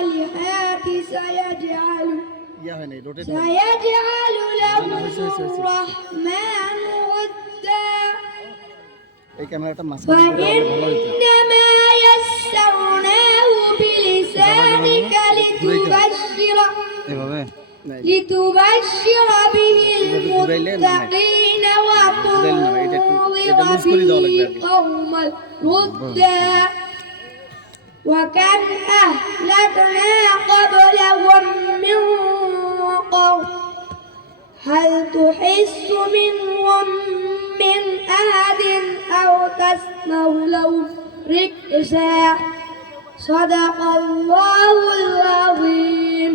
الصالحات سيجعل له الرحمن ودا فإنما يسرناه بلسانك لتبشر به المتقين وتنذر به قوما لدا وكم أهلكنا قبلهم من قرن هل تحس منهم من أحد أو تسمع لهم ركزا صدق الله العظيم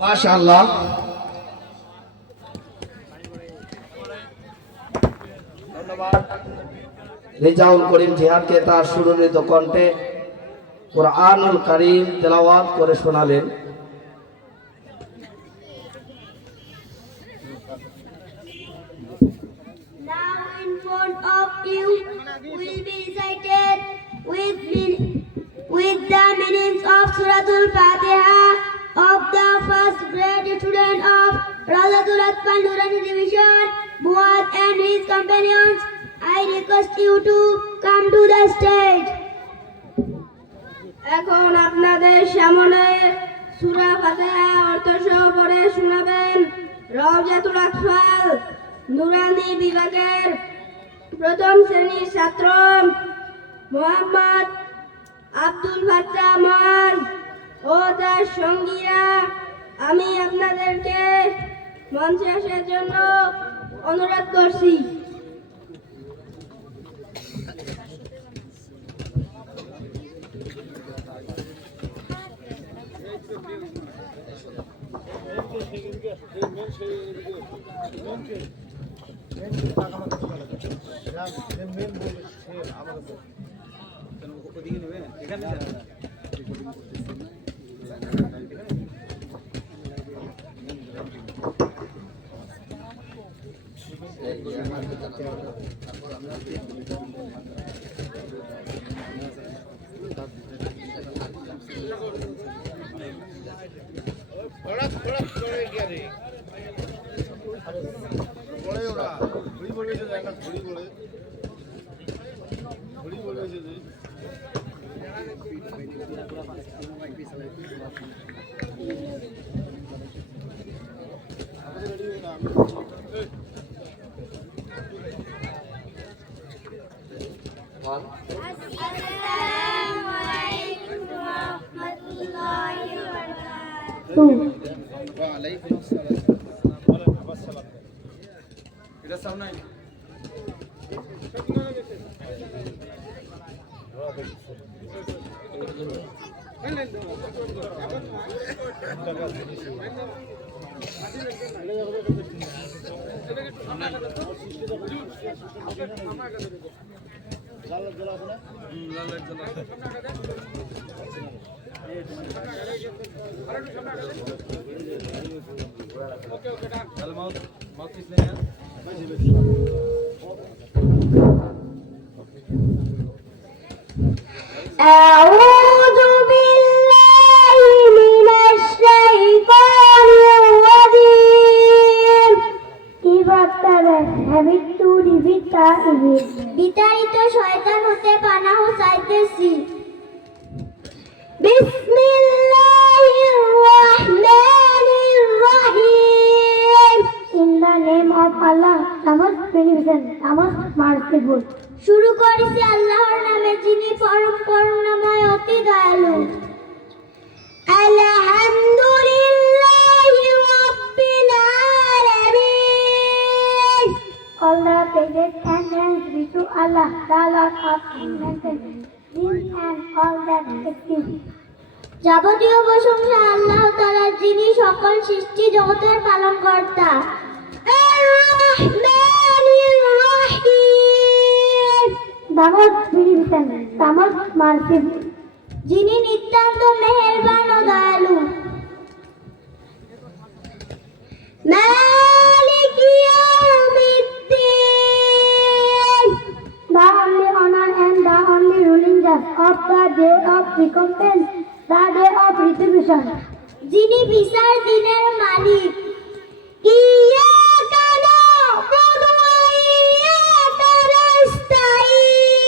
ما شاء الله রেজাউল করিম জিহাদকে তার সুরনিত কণ্ঠে কুরআনুল কারীম তেলাওয়াত করে শোনালেন। Now in front of you will be recited with the meanings of Suratul Fatiha of the first grade student of Rawdatul Atfal Nurani Division, Muad and his companions. I request you to come to the stage. এখন আপনাদের সামনে সূরা ফাতিহা অর্থ সহ পড়ে শোনাবেন রাওজাতুল আতফাল নুরানি বিভাগের প্রথম শ্রেণীর ছাত্র মোহাম্মদ আব্দুল ফাত্তাহ মুআজ ও তার সঙ্গীরা। আমি আপনাদেরকে মঞ্চে আসার জন্য অনুরোধ করছি। أعوذ بالله من الشيطان الرجيم বিতাড়িত শয়তান হতে পানাহ চাইতেছি। বিসমিল্লাহির রহমানির রহিম। In the name of Allah, the most beneficent, the most merciful. শুরু করেছি আল্লাহর নামে, যিনি পরম করুণাময় অতি দয়ালু। আলহামদুলিল্লাহি রাব্বিল আলামিন। All the praises and thanks be to Allah, the Lord of inventions, and all that exists. যাবতীয় প্রশংসা আল্লাহ তাআলার, যিনি সকল সৃষ্টি জগতের পালনকর্তা। আর-রাহমানির রহিম। The most beneficent, the most merciful, যিনি নিতান্ত মেহেরবান ও দয়ালু। মালিকি ইয়াউমিদ্দিন। The only honor and the only ruling judge, of the day of recompense, the day of retribution. যিনি বিচার দিনের মালিক। ইয়াকা না'বুদু ওয়া ইয়াকা নাস্তাঈন।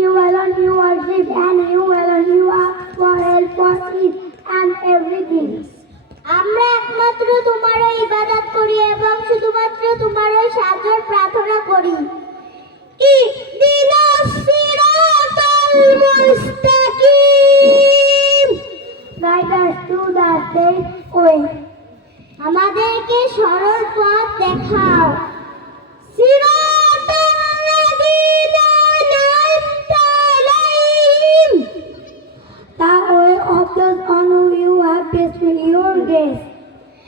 You alone you worship and you alone you ask for help for each and everything. আমরা একমাত্র তোমারই ইবাদত করি এবং শুধুমাত্র তোমারই সাহায্যের প্রার্থনা করি। ইহদিনাস সিরাতাল মুস্তাকিম। Guide us to the straight way. আমাদেরকে সরল পথ দেখাও। সিরাতাল্লাযীনা আন'আমতা আলাইহিম। The way of those on whom you have bestowed your grace.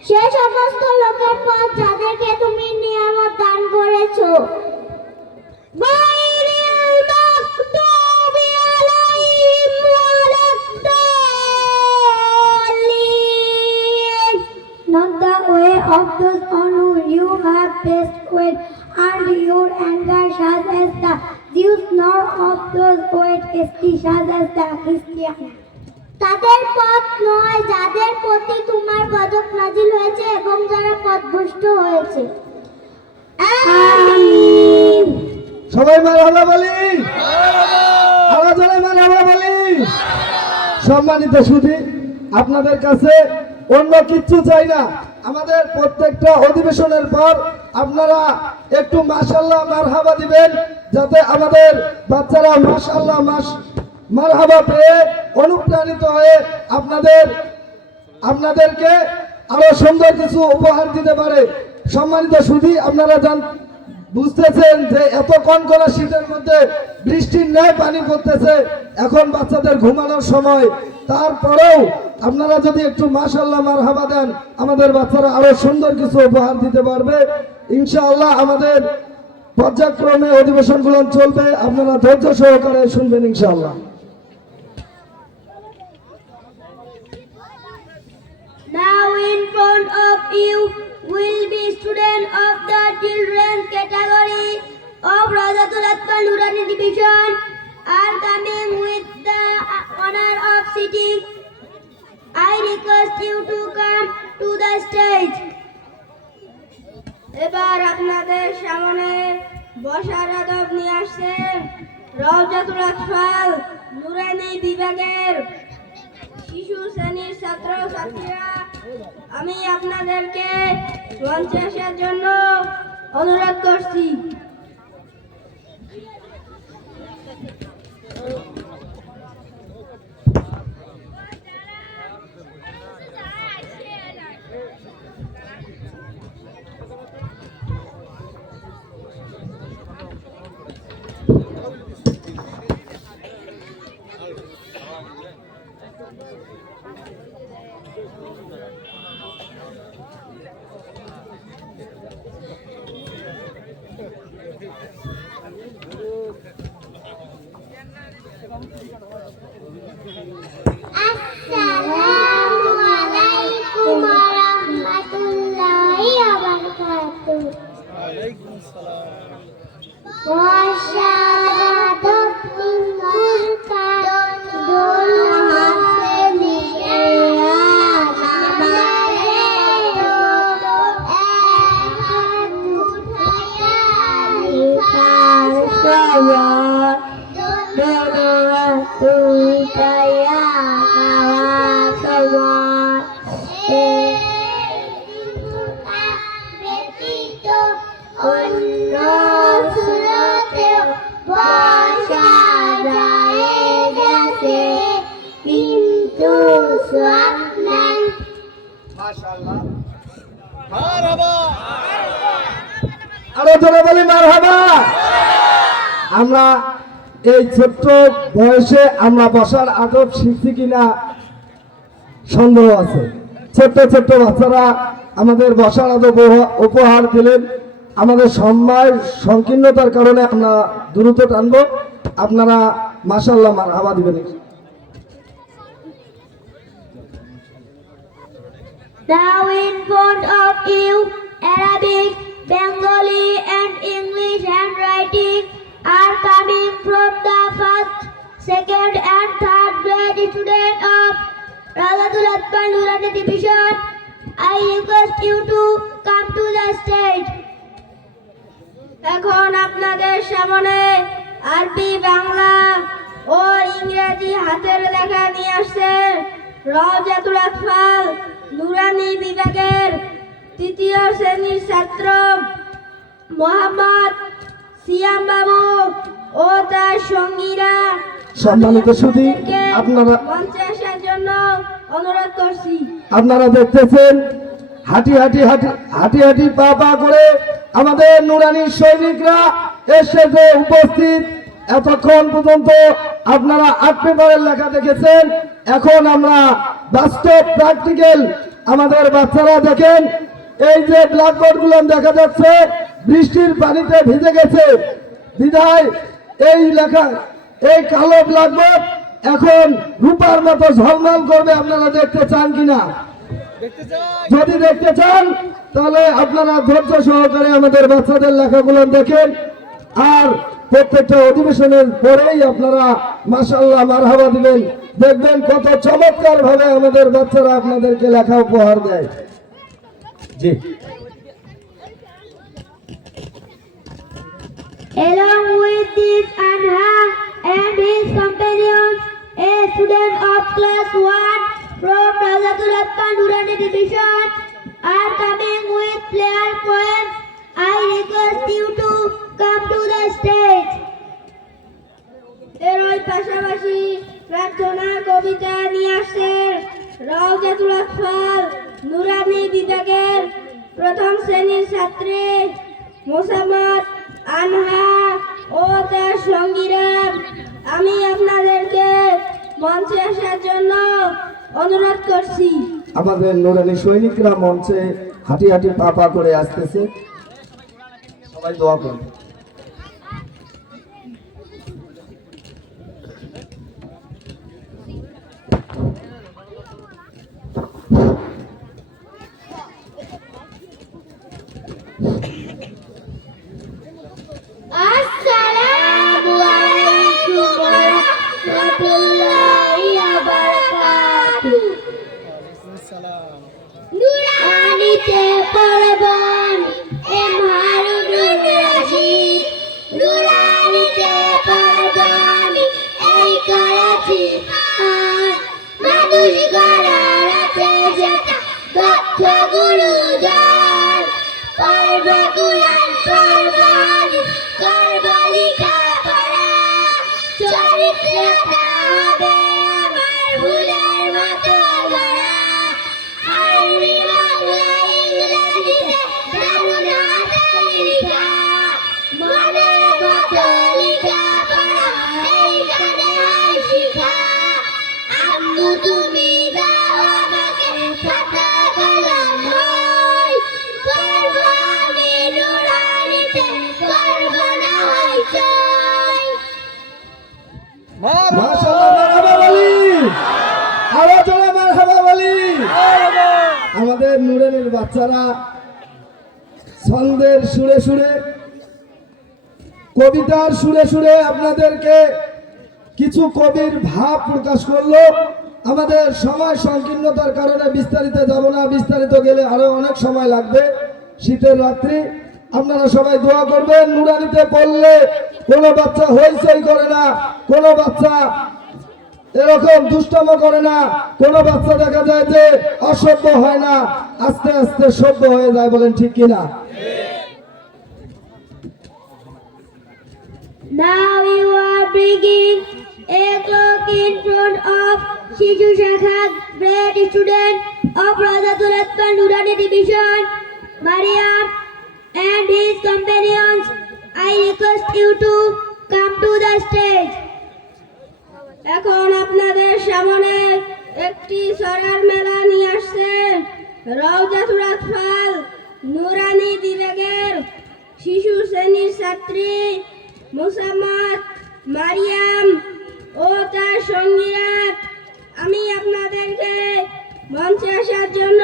সে সমস্ত লোকের পথ যাদেরকে তুমি নিয়ামত দান করেছো। গায়রিল মাগদুবি আলাইহিম ওয়ালাদ-দাল্লিন। Not the way of those on whom you have bestowed and your anger such as the Jews, nor of those who hate such as the Christians. তাদের পথ নয় যাদের প্রতি তোমার গজব নাজিল হয়েছে এবং যারা পথভ্রষ্ট হয়েছে। আমিন। সবাই মারহাবা বলি, আওয়াজ করে মারহাবা বলি। সম্মানিত সুধী, আপনাদের কাছে অন্য কিচ্ছু চাই না। আমাদের প্রত্যেকটা অধিবেশনের পর আপনারা একটু মাশাআল্লাহ মারহাবা দিবেন, যাতে আমাদের বাচ্চারা মাশাআল্লাহ মারহাবা পেয়ে অনুপ্রাণিত হয়ে আপনাদেরকে আরো সুন্দর কিছু উপহার দিতে পারে। সম্মানিত সুধী, আপনারা বুঝতেছেন যে এত কনকনা শীতের মধ্যে বৃষ্টির ন্যায় পানি পড়তেছে, এখন বাচ্চাদের ঘুমানোর সময়। তারপরেও আপনারা যদি একটু মাশাআল্লাহ মারহাবা দেন, আমাদের বাচ্চারা আরো সুন্দর কিছু উপহার দিতে পারবে ইনশাআল্লাহ। আমাদের পর্যায়ক্রমে অধিবেশনগুলো চলবে, আপনারা ধৈর্য সহকারে শুনবেন ইনশাআল্লাহ। Now in front of you will be students of the children's category of Rawdatul Atfal Nurani division are coming with the honor of sitting. I request you to come to the stage. এবার আপনাদের সামনে বসার আদব নিয়ে আসছেন রাওজাতুল আতফাল নুরানি বিভাগের শিশু শ্রেণীর ছাত্র ছাত্রীরা। আমি আপনাদেরকে মঞ্চে আসার জন্য অনুরোধ করছি। Assalamualaikum warahmatullahi wabarakatuh. Waalaikumsalam. Wasyaradatun murtadun আরো জোরে বলি মারহাবা। আমরা এই ছোট্ট বয়সে আমরা বসার আদব শিখছি কিনা সন্দেহ আছে। ছোট্ট ছোট্ট বাচ্চারা আমাদের বসার আদব উপহার দিলেন। আমাদের সময় সংকীর্ণতার কারণে আমরা দ্রুত টানবো, আপনারা মাশাআল্লাহ মারহাবা দিবেন। Now in front of you, Arabic, Bengali and English handwriting are coming from the first second and third grade student of Razatul Atman Nurani Division, I request you to come to the stage. এখন আপনাদের সামনে আরবি, বাংলা ও ইংরেজি হাতের লেখা নিয়ে আসছেন রাজাতুল আতফাল নুরানি বিভাগের তৃতীয় শ্রেণীর ছাত্র মোহাম্মদ সিয়াম বাবু ও তার সঙ্গীরা। সম্মানিত সুধী, আপনারা মঞ্চে আসার জন্য অনুরোধ করছি। আপনারা দেখতেছেন হাঁটি হাঁটি হাঁটি হাঁটি হাঁটি পা পা করে আমাদের নুরানির সৈনিকরা এসে উপস্থিত। এতক্ষণ পর্যন্ত আপনারা আর্ট পেপারের লেখা দেখেছেন, এখন আমরা বাস্তব প্র্যাকটিক্যাল আমাদের বাচ্চারা দেখেন। এই যে ব্ল্যাকবোর্ড গুলো দেখা যাচ্ছে বৃষ্টির পানিতে ভিজে গেছে বিধায় এই লেখা, এই কালো ব্ল্যাকবোর্ড এখন রূপার মতো ঝলমল করবে। আপনারা দেখতে চান কিনা? যদি দেখতে চান তাহলে আপনারা ধৈর্য সহকারে আমাদের বাচ্চাদের লেখাগুলো দেখেন, আর প্রত্যেকটা অধিবেশনের পরেই আপনারা মাশাআল্লাহ মারহাবা দিবেন। দেখবেন কত চমৎকার ভাবে আমাদের বাচ্চারা আপনাদেরকে লেখা উপহার দেয়। জি, Along with this Anha and his companions, a student of class 1 from Razatul Atman Nurani Division are coming with player poems. I request you to come to the stage. এর ওই পাশাপাশি প্রার্থনা কবিতা নিয়ে আসছেন রাজাতুল আতফাল নুরানি বিভাগের প্রথম শ্রেণীর ছাত্রী মোসাম্মদ আনহা ও তার সঙ্গীরা। আমি আপনাদেরকে মঞ্চে আসার জন্য অনুরোধ করছি। আমাদের নুরানি সৈনিকরা মঞ্চে হাঁটি হাঁটি পা পা করে আসতেছে, সবাই দোয়া করুন। আসসালামু আলাইকুম ওয়া রাহমাতুল্লাহি ওয়া বারাকাতুহু। নুরানিতে পড়বেন এম হারুনুর রশিদ, নুরানিতে পড়বেন এই করেছি মানুষ গড়ার আছে যেটা দক্ষ গুরুজন। পড়ব কুরআন, পড়ব হাদিস, করব লেখাপড়া, চরিত্রটা হবে আমার ফুলের মতো গড়া। আরবি, বাংলা, ইংরেজিতে দারুণ হাতের লেখা, মনের মতো লেখাপড়া এইখানে হয় শিখা। আম্মু তুমি দাও আমাকে খাতা কলম বই, করব আমি নুরানিতে, করব না হইচই। মাশাআল্লাহ, মারহাবা বলি, আরো জোরে মারহাবা বলি। আমাদের নুরানির বাচ্চারা ছন্দের সুরে সুরে, কবিতার সুরে সুরে আপনাদেরকে কিছু কবির ভাব প্রকাশ করলো। আমাদের সময় সংকীর্ণতার কারণে বিস্তারিত যাব না, বিস্তারিত গেলে আরো অনেক সময় লাগবে। শীতের রাত্রি আপনারা সবাই দোয়া করবেন। নুরানিতে পড়লে কোনো বাচ্চা হইচই করে না, কোনো বাচ্চা এরকম দুষ্টম করে না, কোনো বাচ্চা দেখা যায় যে অসভ্য হয় না, আস্তে আস্তে সভ্য হয়ে যায়। বলেন ঠিক কিনা? Now you are bringing a clock in front of Shishu Shakhat, grade student of Razatul Atman Nurani Division, Mariam and his companions. I request you to come to the stage. এখন আপনাদের সামনে একটি ছড়ার মেলা নিয়ে আসছেন রাজাতুল আতফাল নুরানি বিভাগের শিশু শ্রেণীর ছাত্রী মোসাম্মদ মারিয়াম ও তার সঙ্গীরা। আমি আপনাদেরকে মঞ্চে আসার জন্য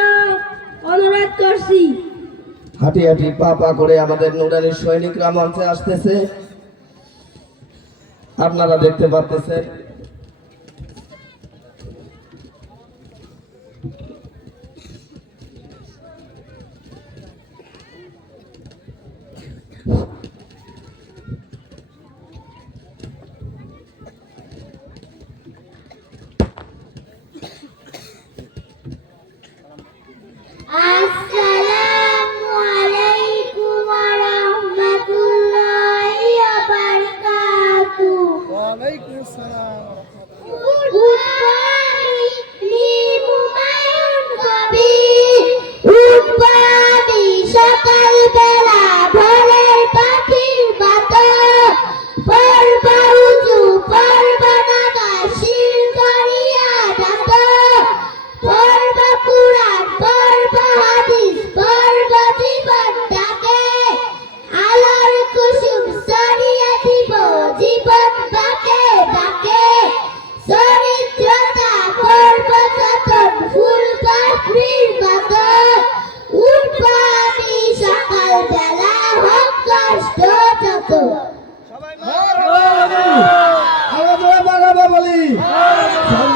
অনুরোধ করছি। হাঁটি হাঁটি পা পা করে আমাদের নুরানির সৈনিকরা মঞ্চে আসতেছে, আপনারা দেখতে পাচ্ছেন।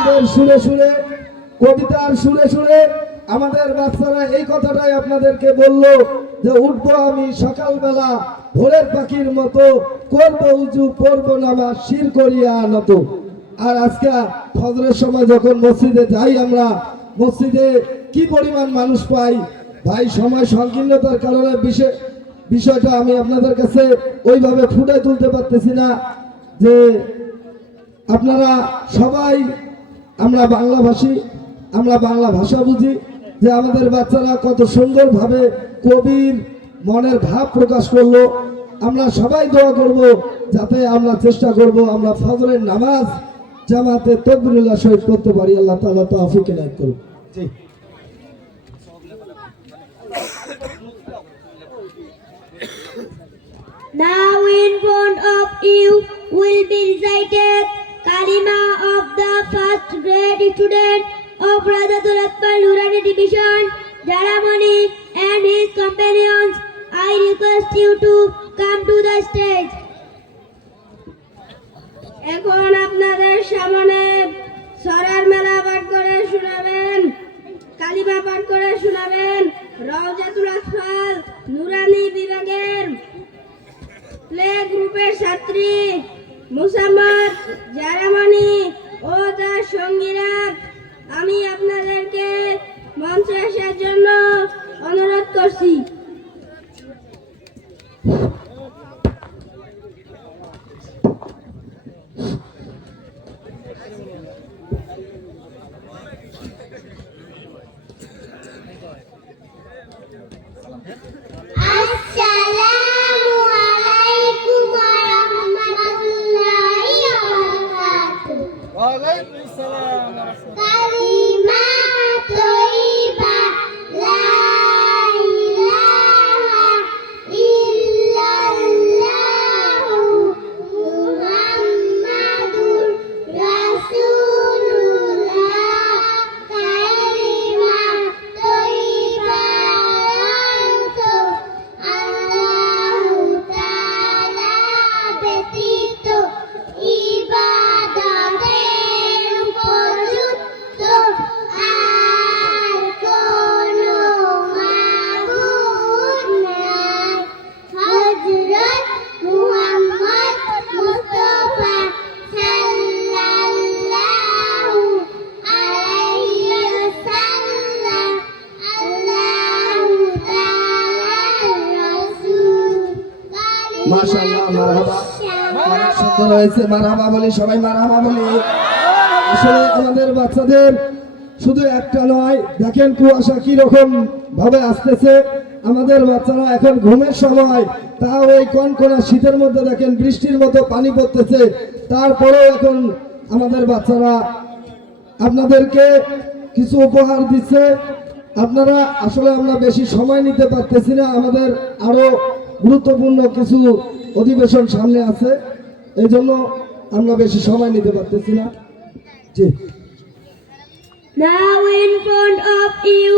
গানের সুরে সুরে, কবিতার সুরে সুরে আমাদের বাচ্চারা এই কথাটাই আপনাদেরকে বললো যে উঠবো আমি সকালবেলা ভোরের পাখির মতো, করবো উজু পড়বো নামাজ শির করিয়া নত। আর আজকে ফজরের সময় যখন মসজিদে যাই আমরা, মসজিদে কি পরিমাণ মানুষ পাই ভাই, সময় সংকীর্ণতার কারণে বিষয়টা আমি আপনাদের কাছে ওইভাবে ফুটে তুলতে পারতেছি না। যে আপনারা সবাই আমরা বাংলাভাষী, আমরা বাংলা ভাষা বুঝি, যে আমাদের বাচ্চারা কত সুন্দরভাবে কবির মনের ভাব প্রকাশ করলো। আমরা সবাই দোয়া করব, যাতে আমরা চেষ্টা করব আমরা ফজরের নামাজ জামাতে তাকবীরুল্লাহ শহীদ করতে পারি। আল্লাহ তাআলা তৌফিক এনায়েত করুন। জি। Now in front of you will be recited Kalima of the first grade student of Rajatul Atfal Nurani Division, Jaramani and his companions. I request you to come to the stage. এখন আপনাদের সামনে সরার মেলা পাঠ করে শোনাবেন, কালিমা পাঠ করে শোনাবেন রাজাতুল আতফাল নুরানি বিভাগের প্লে গ্রুপের ছাত্রী মুসাম্মদ জারামানি ও তার সঙ্গীরা। আমি আপনাদেরকে মঞ্চে আসার জন্য অনুরোধ করছি। আসসালামু আলাইকুম ওয়া রাহমাতুল্লাহি ওয়া বারাকাতুহু। ওয়া আলাইকুম আসসালাম ওয়া রাহমাতুল্লাহ। কালিমা তয়্যিবা লা ইলাহা ইল্লাল্লাহু মুহাম্মাদুর রাসূলুল্লাহ। কালিমা তয়্যিবা আল্লাহু তাআলা ব্যতীত ইবাদতের উপযুক্ত আর কোনো মাবুদ নাই। হযরত মুহাম্মদ মুস্তাফা সাল্লাল্লাহু আলাইহি ওয়াসাল্লাম আল্লাহু তাআলার রাসূল। মাশাআল্লাহ, মারহাবা, অনেক সুন্দর হয়েছে। মারহাবা বলি, সবাই মারহাবা বলি। আসলে আমাদের বাচ্চাদের শুধু একটা নয়, দেখেন কুয়াশা কি রকম ভাবে আসতেছে। আমাদের বাচ্চারা এখন ঘুমের সময়, তাও এই কনকনা শীতের মধ্যে দেখেন বৃষ্টির মতো পানি পড়তেছে, তারপরেও এখন আমাদের বাচ্চারা আপনাদেরকে কিছু উপহার দিচ্ছে। আপনারা আসলে আমরা বেশি সময় নিতে পারতেছি না, আমাদের আরো গুরুত্বপূর্ণ কিছু অধিবেশন সামনে আছে, এই জন্য আমরা বেশি সময় নিতে পারতেছি না। জি। Now in front of you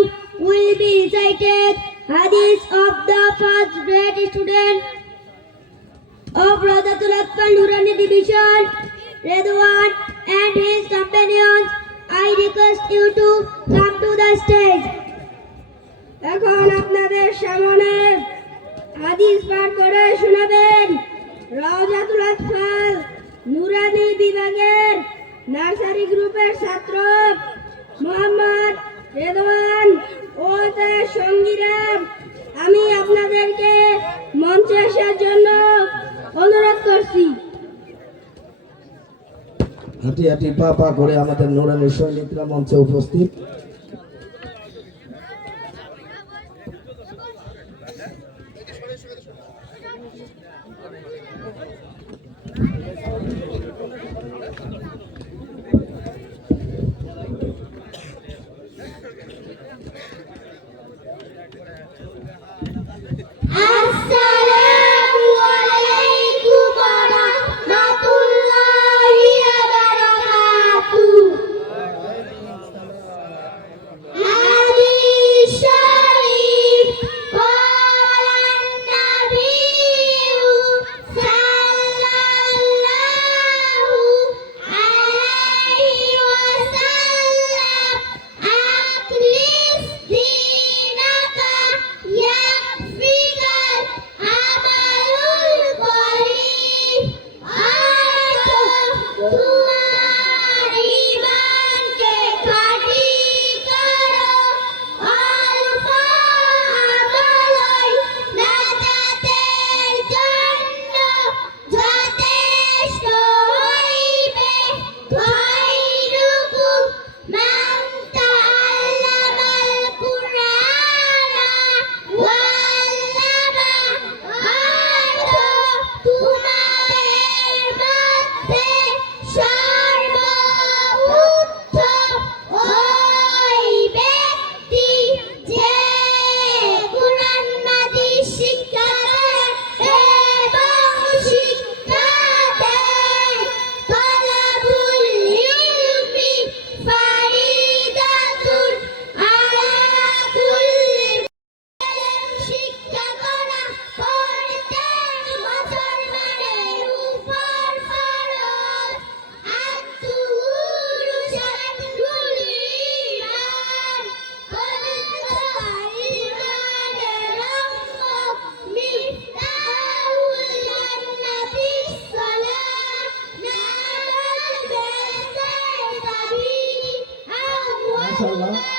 will be recited Hadith of the first grade student of Rajatul Atfal Nurani Division, Redwan and his companions. I request you to come to the stage. এখন আপনাদের সামনে হাদিস পাঠ করে শোনাবেন রাজাতুল আতফাল নুরানি বিভাগের nursery গ্রুপের ছাত্র মোহাম্মদ রেদওয়ান ও তার সঙ্গীরা। আমি আপনাদেরকে মঞ্চে আসার জন্য অনুরোধ করছি। হাঁটি হাঁটি পা পা করে আমাদের নুরানি সৈনিকরা মঞ্চে উপস্থিত। আসসালামু আলাইকুম ওয়া রাহমাতুল্লাহি ওয়া বারাকাতুহু।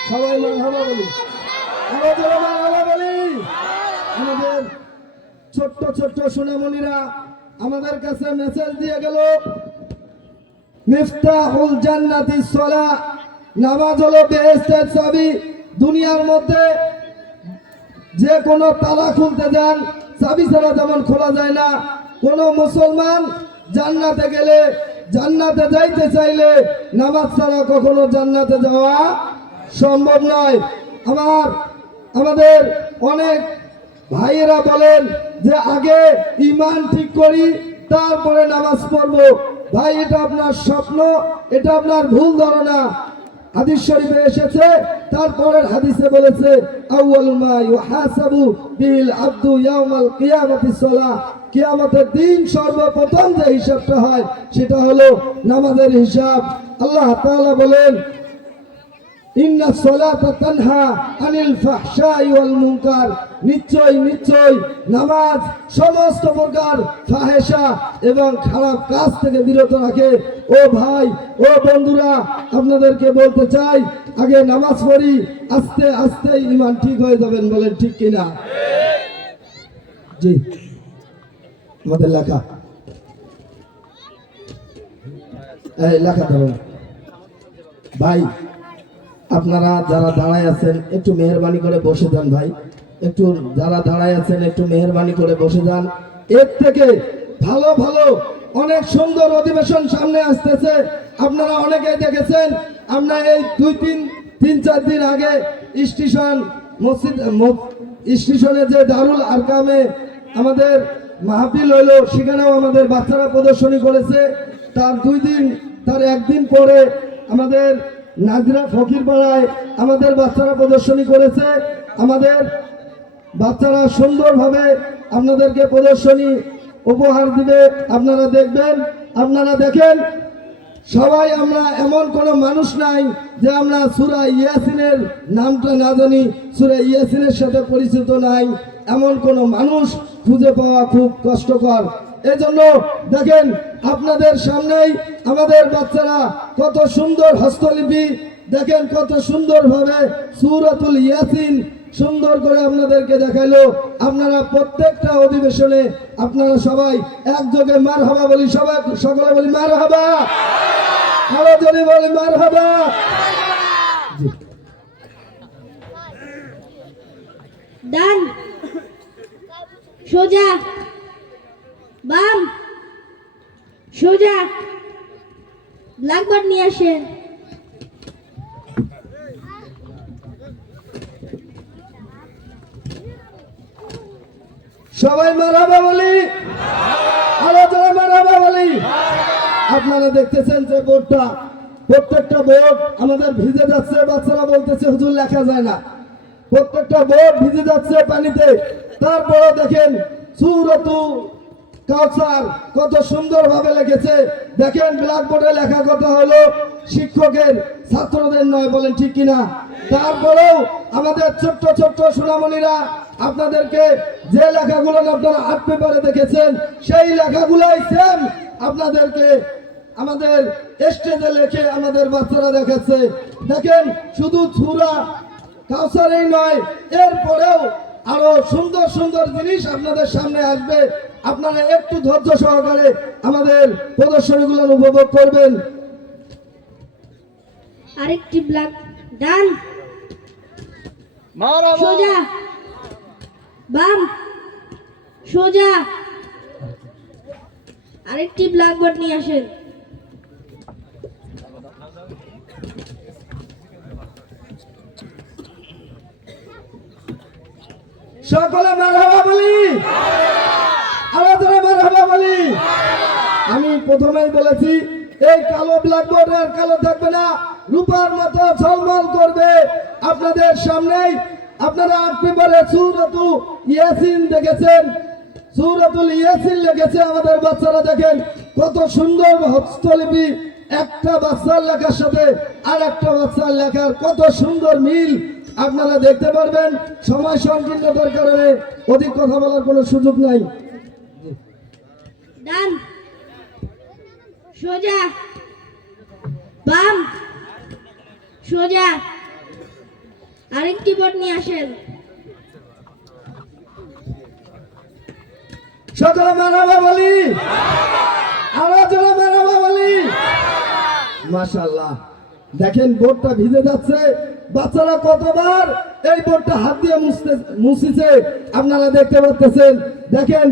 সবাই মারহাবা বলি, আরো জোরে মারহাবা বলি। আমাদের ছোট্ট ছোট্ট সোনামণিরা আমাদের কাছে মেসেজ দিয়ে গেল, মিফতাহুল জান্নাতি সালাহ, নামাজ হলো বেহেশতের চাবি। দুনিয়ার মধ্যে যে কোনো তালা খুলতে যান, চাবি ছাড়া যেমন খোলা যায় না, কোন মুসলমান জান্নাতে গেলে, জান্নাতে যাইতে চাইলে নামাজ ছাড়া কখনো জান্নাতে যাওয়া সম্ভব নয়। আমাদের অনেক ভাইয়েরা বলেন যে আগে ঈমান ঠিক করি তারপরে নামাজ পড়বো। ভাই, এটা আপনার স্বপ্ন, এটা আপনার ভুল ধারণা। হাদিস শরীফে এসেছে, তারপরের হাদিসে বলেছে আউয়ালু মা ইউহাসাবু বিল আবদু ইয়াউমাল কিয়ামাতিস সালাহ, কিয়ামতের দিন সর্বপ্রথম যে হিসাবটা হয় সেটা হলো নামাজের হিসাব। আল্লাহ তাআলা বলেন, ইন্নাস সালাতা তানহা আনিল ফাহশাই ওয়াল মুনকার, নিশ্চয় নিশ্চয় নামাজ সমস্ত প্রকার ফাহেশা এবং খারাপ কাজ থেকে বিরত রাখে। ও ভাই, ও বন্ধুরা, আপনাদেরকে বলতে চাই, আগে নামাজ পড়ি, আস্তে আস্তে ঈমান ঠিক হয়ে যাবেন। বলেন ঠিক কিনা? জি, আমাদের লেখা এই লেখা ধরুন। ভাই, আপনারা যারা দাঁড়ায় আছেন একটু মেহেরবানি করে বসে যান। ভাই, একটু যারা দাঁড়ায় আছেন একটু মেহেরবানি করে বসে যান। এর থেকে ভালো ভালো অনেক সুন্দর অধিবেশন সামনে আসতেছে। আপনারা অনেকেই দেখেছেন, আমরা এই তিন চার দিন আগে স্টেশনে যে দারুল আরকামে আমাদের মাহফিল হইলো, সেখানেও আমাদের বাচ্চারা প্রদর্শনী করেছে। তার একদিন পরে আমাদের নাজরা ফকির পাড়ায় আমাদের বাচ্চারা প্রদর্শনী করেছে। আমাদের বাচ্চারা সুন্দরভাবে আপনাদেরকে প্রদর্শনী উপহার দিবে, আপনারা দেখবেন। আপনারা দেখেন, সবাই আমরা এমন কোনো মানুষ নাই যে আমরা সূরা ইয়াসিনের নামটা না জানি, সূরা ইয়াসিনের সাথে পরিচিত নাই, এমন কোনো মানুষ খুঁজে পাওয়া খুব কষ্টকর। এজন্য দেখেন, আপনাদের সামনেই আমাদের বাচ্চারা কত সুন্দর হস্তলিপি, দেখেন কত সুন্দরভাবে সূরাতুল ইয়াসিন সুন্দর করে আপনাদেরকে দেখাইলো। আপনারা প্রত্যেকটা অধিবেশনে আপনারা সবাই একযোগে মারহাবা বলি, সবাই সকলে বলি মারহাবা, আরো জোরে বলি মারহাবা। ডান, সোজা, বাম, সোজা, ব্ল্যাকবোর্ড নিয়ে আসেন। সবাই মারহাবা বলি, আরো জোরে মারহাবা বলি। আপনারা দেখতেছেন যে বোর্ডটা, প্রত্যেকটা বোর্ড আমাদের ভিজে যাচ্ছে। বাচ্চারা বলতেছে হুজুর লেখা যায় না, প্রত্যেকটা বোর্ড ভিজে যাচ্ছে পানিতে। তারপরে দেখেন সূরাতু কাউসার কত সুন্দর ভাবে লিখেছে। দেখেন, ব্ল্যাকবোর্ডে লেখা কথা হলো শিক্ষকের, ছাত্রদের নয়। বলেন ঠিক কিনা? তারপরেও আমাদের ছোট্ট ছোট্ট সোনামণিরা আপনাদেরকে যে লেখাগুলো আপনারা আর্ট পেপারে দেখেছেন, সেই লেখাগুলোই সেম আপনাদেরকে আমাদের স্টেজে লেখে আমাদের বাচ্চারা দেখাচ্ছে। দেখেন, শুধু সূরা কাউসারেই নয়, এরপরেও আরো সুন্দর সুন্দর জিনিস আপনাদের সামনে আসবে। আপনারা একটু ধৈর্য সহকারে আমাদের প্রদর্শনীগুলো উপভোগ করবেন। আরেকটি ব্ল্যাক, ডান, সোজা, বাম, সোজা, আরেকটি ব্ল্যাকবোর্ড নিয়ে আসেন। সকলে মারহাবা বলি, আরো জোরে মারহাবা বলি। আমি প্রথমেই বলেছি, এই কালো ব্ল্যাকবোর্ড আর কালো থাকবে না, রূপার মতো ঝলমল করবে। আপনাদের সামনেই আপনারা আর্ট পেপারে সূরাতুল ইয়াসিন দেখেছেন, সূরাতুল ইয়াসিন লিখেছে আমাদের বাচ্চারা। দেখেন কত সুন্দর হস্তলিপি, একটা বাচ্চার লেখার সাথে আর একটা বাচ্চার লেখার কত সুন্দর মিল আপনারা দেখতে পারবেন। সময় সংকীর্ণতার কারণে অধিক কথা বলার কোনো সুযোগ নাই। ডান, সোজা, বাম, সোজা, আরেকটি বোর্ড নিয়ে আসেন। সকলে মারহাবা বলি, আরো জোরে মারহাবা বলি। মাশাআল্লাহ, দেখেন বোর্ডটা ভিজে যাচ্ছে। বাচ্চারা কতবার এই বোর্ডটা হাত দিয়ে মুছিছে আপনারা দেখতে পাচ্ছেন। দেখেন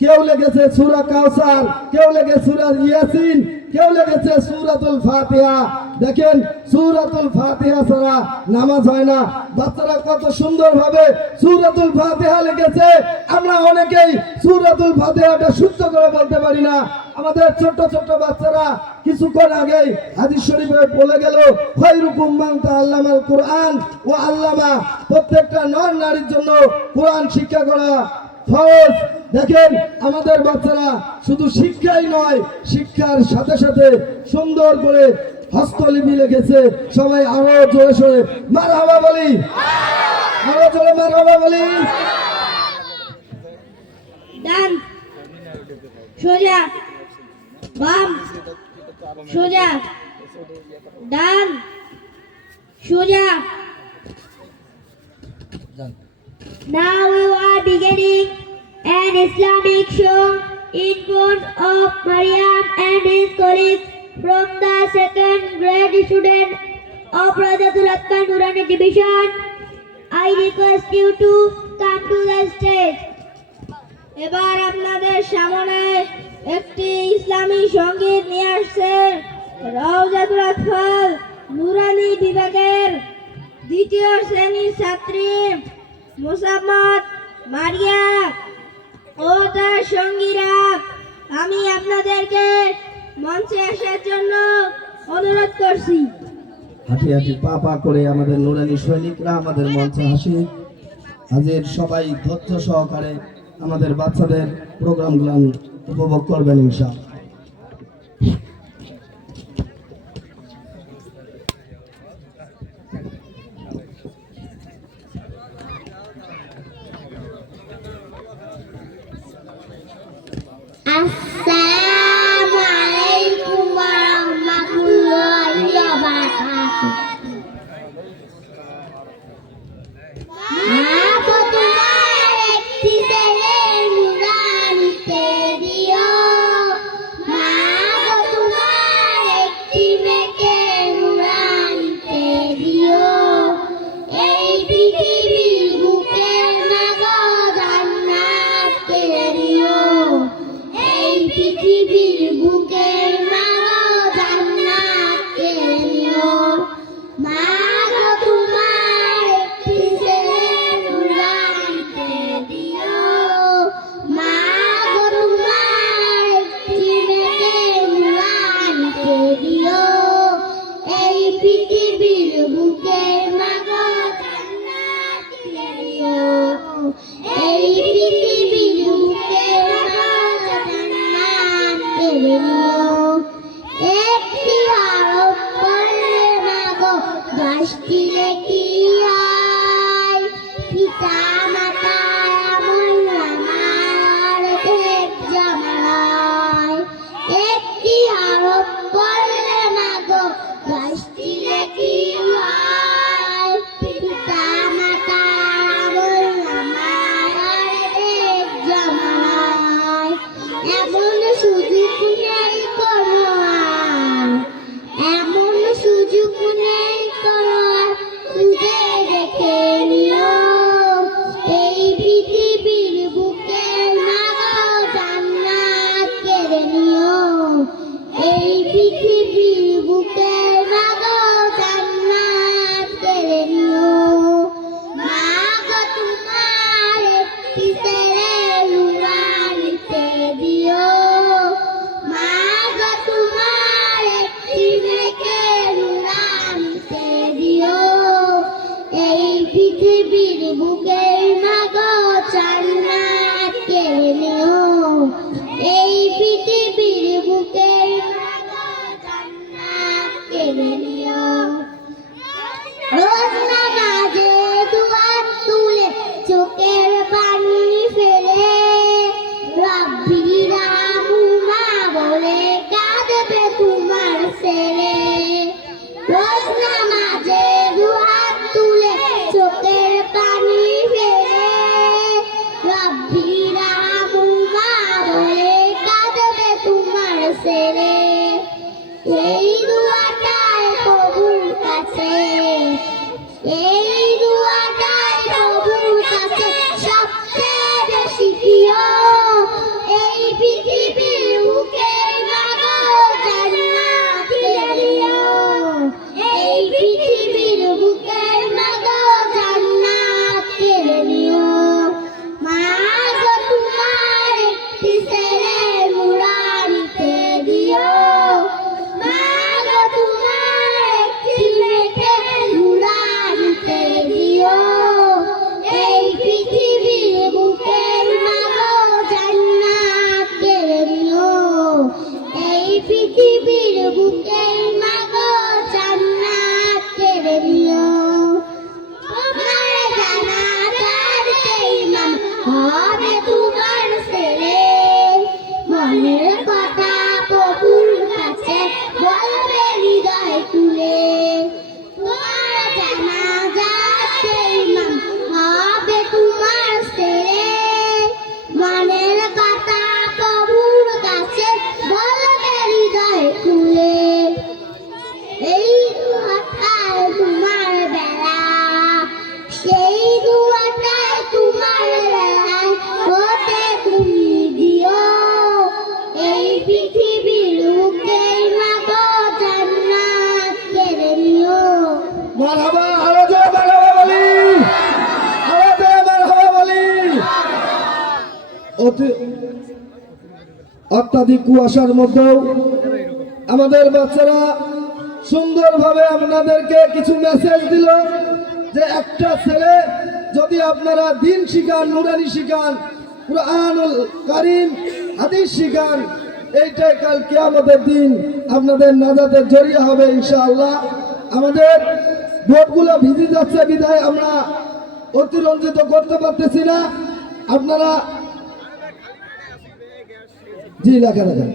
কেউ লেগেছে সূরা কাউসার, কেউ লেগেছে সূরা ইয়াসিন, কেউ লেগেছে সূরাতুল ফাতিহা। দেখেন সূরাতুল ফাতিহা ছাড়া নামাজ হয় না। বাচ্চারা কত সুন্দরভাবে সূরাতুল ফাতিহা লিখেছে। আমরা অনেকেই সূরাতুল ফাতিহাটা শুদ্ধ করে বলতে পারি না। আমাদের ছোট ছোট বাচ্চারা কিছুক্ষণ আগেই হাদিস শরীফে বলে গেল, খায়রুকুম মান তাআল্লামাল কুরআন ওয়া আল্লামা। প্রত্যেকটা নর নারীর জন্য কোরআন শিক্ষা করা ফরজ। দেখেন আমাদের বাচ্চারা শুধু শিক্ষাই নয়, শিক্ষার সাথে সাথে সুন্দর করে হস্তলিপি লিখেছে। সবাই আরো জোরে সোরে মারহাবা বলি, আরো জোরে মারহাবা বলি। ডান, সোজা, বাম, সোজা, ডান, সোজা। Now we are beginning an Islamic show in front of Mariam and his colleagues from the second grade student of Rajatul Atqa Nurani Division. I request you to come to the stage. এবার আপনাদের সামনে একটি ইসলামী সঙ্গীত নিয়ে আসছে রাজাতুল আতফাল নুরানি বিভাগের দ্বিতীয় শ্রেণীর ছাত্রী মুসাম্মদ মারিয়া ও তার সঙ্গীরা। আমি আপনাদেরকে মঞ্চে আসার জন্য অনুরোধ করছি। হাঁটি হাঁটি পা পা করে আমাদের নুরানি সৈনিকরা আমাদের মঞ্চে হাসি হাজির। সবাই ধৈর্য সহকারে আমাদের বাচ্চাদের প্রোগ্রামগুলো উপভোগ করবেন ইনশাআল্লাহ। আসসালামু আলাইকুম ওয়া রাহমাতুল্লাহি ওয়া বারাকাতুহু। মা গো তোমার একটি ছেলে নুরানিতে দিও, মা গো তোমার একটি মেয়েকে নুরানিতে দিও। এই পৃথিবীর বুকে মা গো জান্নাত কেড়ে দিও, এই পৃথিবীর বুকে মা গো জান্নাত কেড়ে নিও। মা গো তোমার একটি ছেলে নুরানিতে দিও, মা গো তোমার একটি মেয়েকে নুরানিতে দিও। এই পৃথিবীর বুকে মা গো জান্নাত কেড়ে নিও, এই পৃথিবীর বুকে মা গো জান্নাত কেড়ে নিও। একটি হরফ পড়লে মা গো 10টি নেকি হয়, পিতা মাতার আমলনামার অর্ধেক জমায়। একটি হরফ পড়লে মা গো 10টি নেকি হয়, পিতা মাতার আমলনামার অর্ধেক জমায়। এমন সুযোগ নেই কোনো আর, এমন সুযোগ নেই কোনো আর, খুঁজে দেখে নিও। এই পৃথিবীর বুকে মা গো জান্নাত কেড়ে নিও, এই পৃথিবীর বুকে মা গো জান্নাত কেড়ে নিও। মা গো তোমার একটি ছেলে নুরানিতে দিও, মা গো তোমার একটি মেয়েকে নুরানিতে দিও। এই পৃথিবীর বুকে মা গো জান্নাত কেড়ে নিও, এই পৃথিবীর বুকে মা গো জান্নাত কেড়ে নিও। রোজ নামাজে দুহাত তুলে চোখের পানি ফেলে রব্বি রাহুমা বলে কাঁদবে তোমার ছেলে। রোজ নামাজে দুহাত মারহাবা, আরো জোরে মারহাবা বলি, আরো জোরে মারহাবা বলি। অত্যাধিক কুয়াশার মধ্যেও আমাদের বাচ্চারা সুন্দরভাবে আপনাদেরকে কিছু মেসেজ দিল যে একটা ছেলে যদি আপনারা দিন শিখান, নুরানি শিখান, কুরআনুল কারীম, হাদিস শিখান, এইটাই কাল কিয়ামতের দিন আপনাদের নাজাতের জরিয়া হবে ইনশাআল্লাহ। আমাদের ভোটগুলো ভিজে যাচ্ছে বিধায় আমরা অতিরঞ্জিত করতে পারতেছি না। আপনারা জি লেখা রাখেন।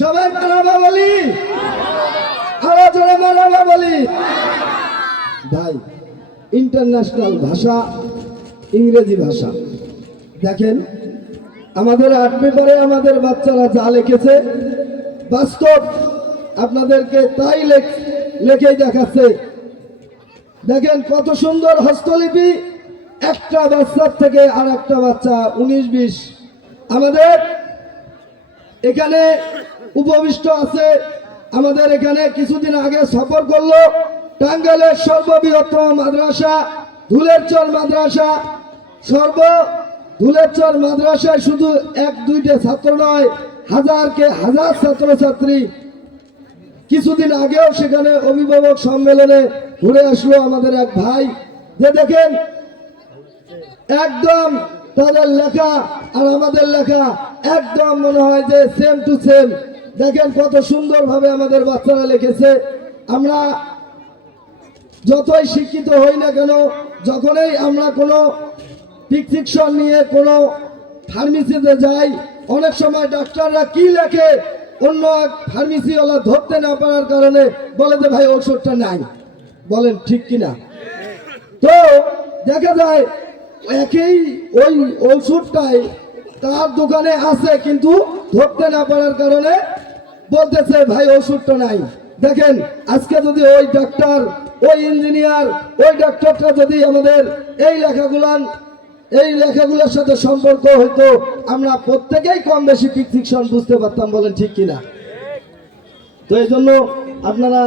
সবাই মারহাবা বলি, আরো জোরে মারহাবা বলি। ভাই, ইন্টারন্যাশনাল ভাষা ইংরেজি ভাষা। দেখেন আমাদের আর্ট পেপারে আমাদের বাচ্চারা যা লিখেছে বাস্তব আপনাদেরকে তাই লেখেই দেখাচ্ছে। দেখেন কত সুন্দর হস্তলিপি, একটা বাচ্চার থেকে আর একটা বাচ্চা 19-20। আমাদের এখানে উপবিষ্ট আছে, আমাদের এখানে কিছুদিন আগে সফর করলো টাঙ্গাইলের সর্ববৃহত্তম মাদ্রাসা ধুলেরচর মাদ্রাসা। ধুলেরচর মাদ্রাসায় শুধু 1-2টা ছাত্র নয়, হাজারকে হাজার ছাত্রছাত্রী। কিছুদিন আগেও সেখানে অভিভাবক সম্মেলনে ঘুরে আসলো আমাদের এক ভাই, যে দেখেন একদম তাদের লেখা আর আমাদের লেখা একদম মনে হয় যে সেম টু সেম। দেখেন কত সুন্দরভাবে আমাদের বাচ্চারা লিখেছে। আমরা যতই শিক্ষিত হই না কেন, যখনই আমরা কোনো প্রেসক্রিপশন নিয়ে কোনো ফার্মেসিতে যাই, অনেক সময় ডাক্তাররা কি লেখে অন্য এক ফার্মেসিওয়ালা ধরতে না পারার কারণে বলে যে ভাই ওষুধটা নাই। বলেন ঠিক কিনা? তো দেখা যায় একই ওই ওষুধটাই তার দোকানে আছে, কিন্তু ধরতে না পারার কারণে বলতেছে ভাই ওষুধটা নাই। দেখেন আজকে যদি ওই ডাক্তার, ওই ইঞ্জিনিয়ার, ওই ডাক্তারটা যদি আমাদের এই লেখাগুলোর সাথে সম্পর্ক হইতো, আমরা প্রত্যেকেই কম বেশি প্রেসক্রিপশন বুঝতে পারতাম। বলেন ঠিক কিনা? তো এই জন্য আপনারা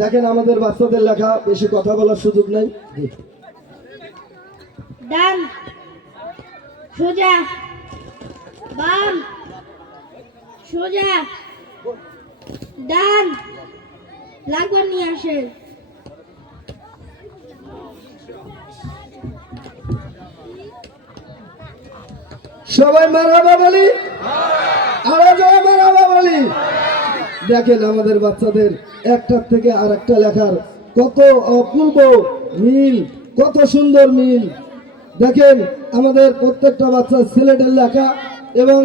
দেখেন আমাদের বাচ্চাদের লেখা, বেশি কথা বলার সুযোগ নেই। ডান, সোজা, বাম, সোজা, ডান, লাগবে নিয়ে আসেন। সবাই মারহাবা বলি, আরো জোরে মারহাবা বলি। দেখেন আমাদের বাচ্চাদের একটার থেকে আর একটা লেখার কত অপূর্ব মিল, কত সুন্দর মিল। দেখেন আমাদের প্রত্যেকটা বাচ্চার সিলেটের লেখা এবং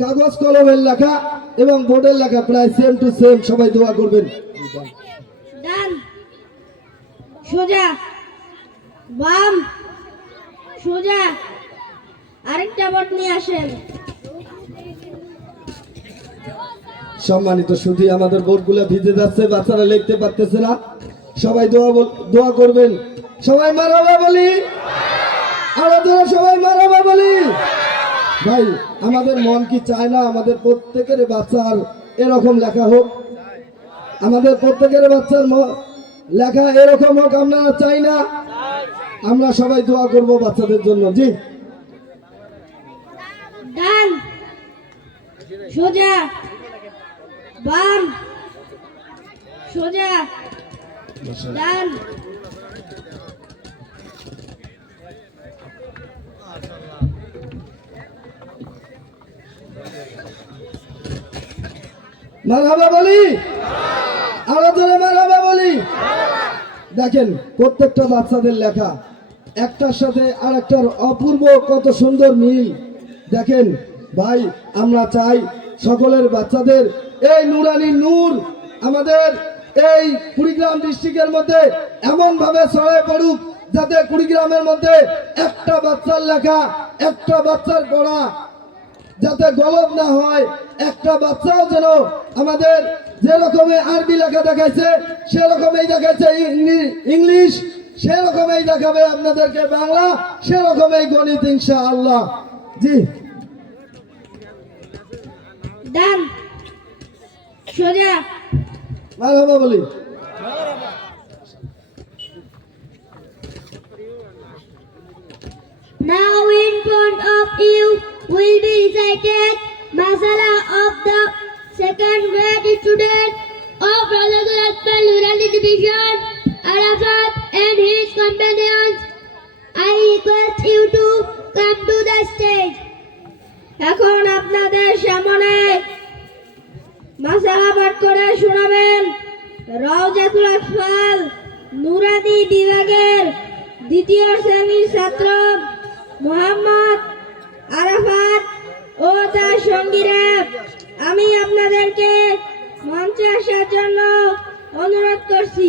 কাগজ কলমের লেখা এবং বোর্ডের লেখা প্রায় সেম টু সেম। সবাই দোয়া করবেন। ডান, সোজা, বাম, সোজা, আরেকটা বোর্ড নিয়ে আসেন। সম্মানিত শুধু আমাদের বোর্ডগুলো ভিজে যাচ্ছে, বাচ্চারা লিখতে পারতেছে না। সবাই দোয়া করবেন। সবাই মারহাবা বলি, আরো জোরে সবাই মারহাবা বলি। ভাই আমাদের মন কি চায় না আমাদের প্রত্যেকের বাচ্চার এরকম লেখা হোক? আমাদের প্রত্যেকের বাচ্চার লেখা এরকম হোক, আপনারা চাই না? আমরা সবাই দোয়া করব বাচ্চাদের জন্য। জি, ডান, সোজা, বাম, সোজা, ডান। মারহাবা বলি, আরো জোরে মারহাবা বলি। দেখেন প্রত্যেকটা বাচ্চাদের লেখা একটার সাথে আর একটার অপূর্ব কত সুন্দর মিল। দেখেন ভাই আমরা চাই সকলের বাচ্চাদের এই নুরানি নূর আমাদের এই কুড়িগ্রাম ডিস্ট্রিক্টের মধ্যে এমন ভাবে ছড়ায় পড়ুক যাতে কুড়িগ্রামের মধ্যে একটা বাচ্চার লেখা, একটা বাচ্চার পড়া যাতে গলদ না হয়। একটা বাচ্চাও যেন আমাদের যেরকমে আরবি লেখা দেখাইছে সেরকমই দেখাইছে, ইংলিশ সেরকমই দেখাবে আপনাদেরকে বাংলা, সেরকম এই গণিত ইনশাআল্লাহ। জি, ডান সোজা মারহাবা বলি। Now in front of you will be recited Masala of the second grade student of Rajatul Atfal Nurani Division, Arafat and his companions. I request you to come to the stage. এখন আপনাদের সামনে মাসালা পাঠ করে শোনাবেন রওজাতুল আতফাল নুরানি বিভাগের দ্বিতীয় শ্রেণীর ছাত্র মোহাম্মদ আরাফাত ও তার সঙ্গীরা। আমি আপনাদেরকে মঞ্চে আসার জন্য অনুরোধ করছি।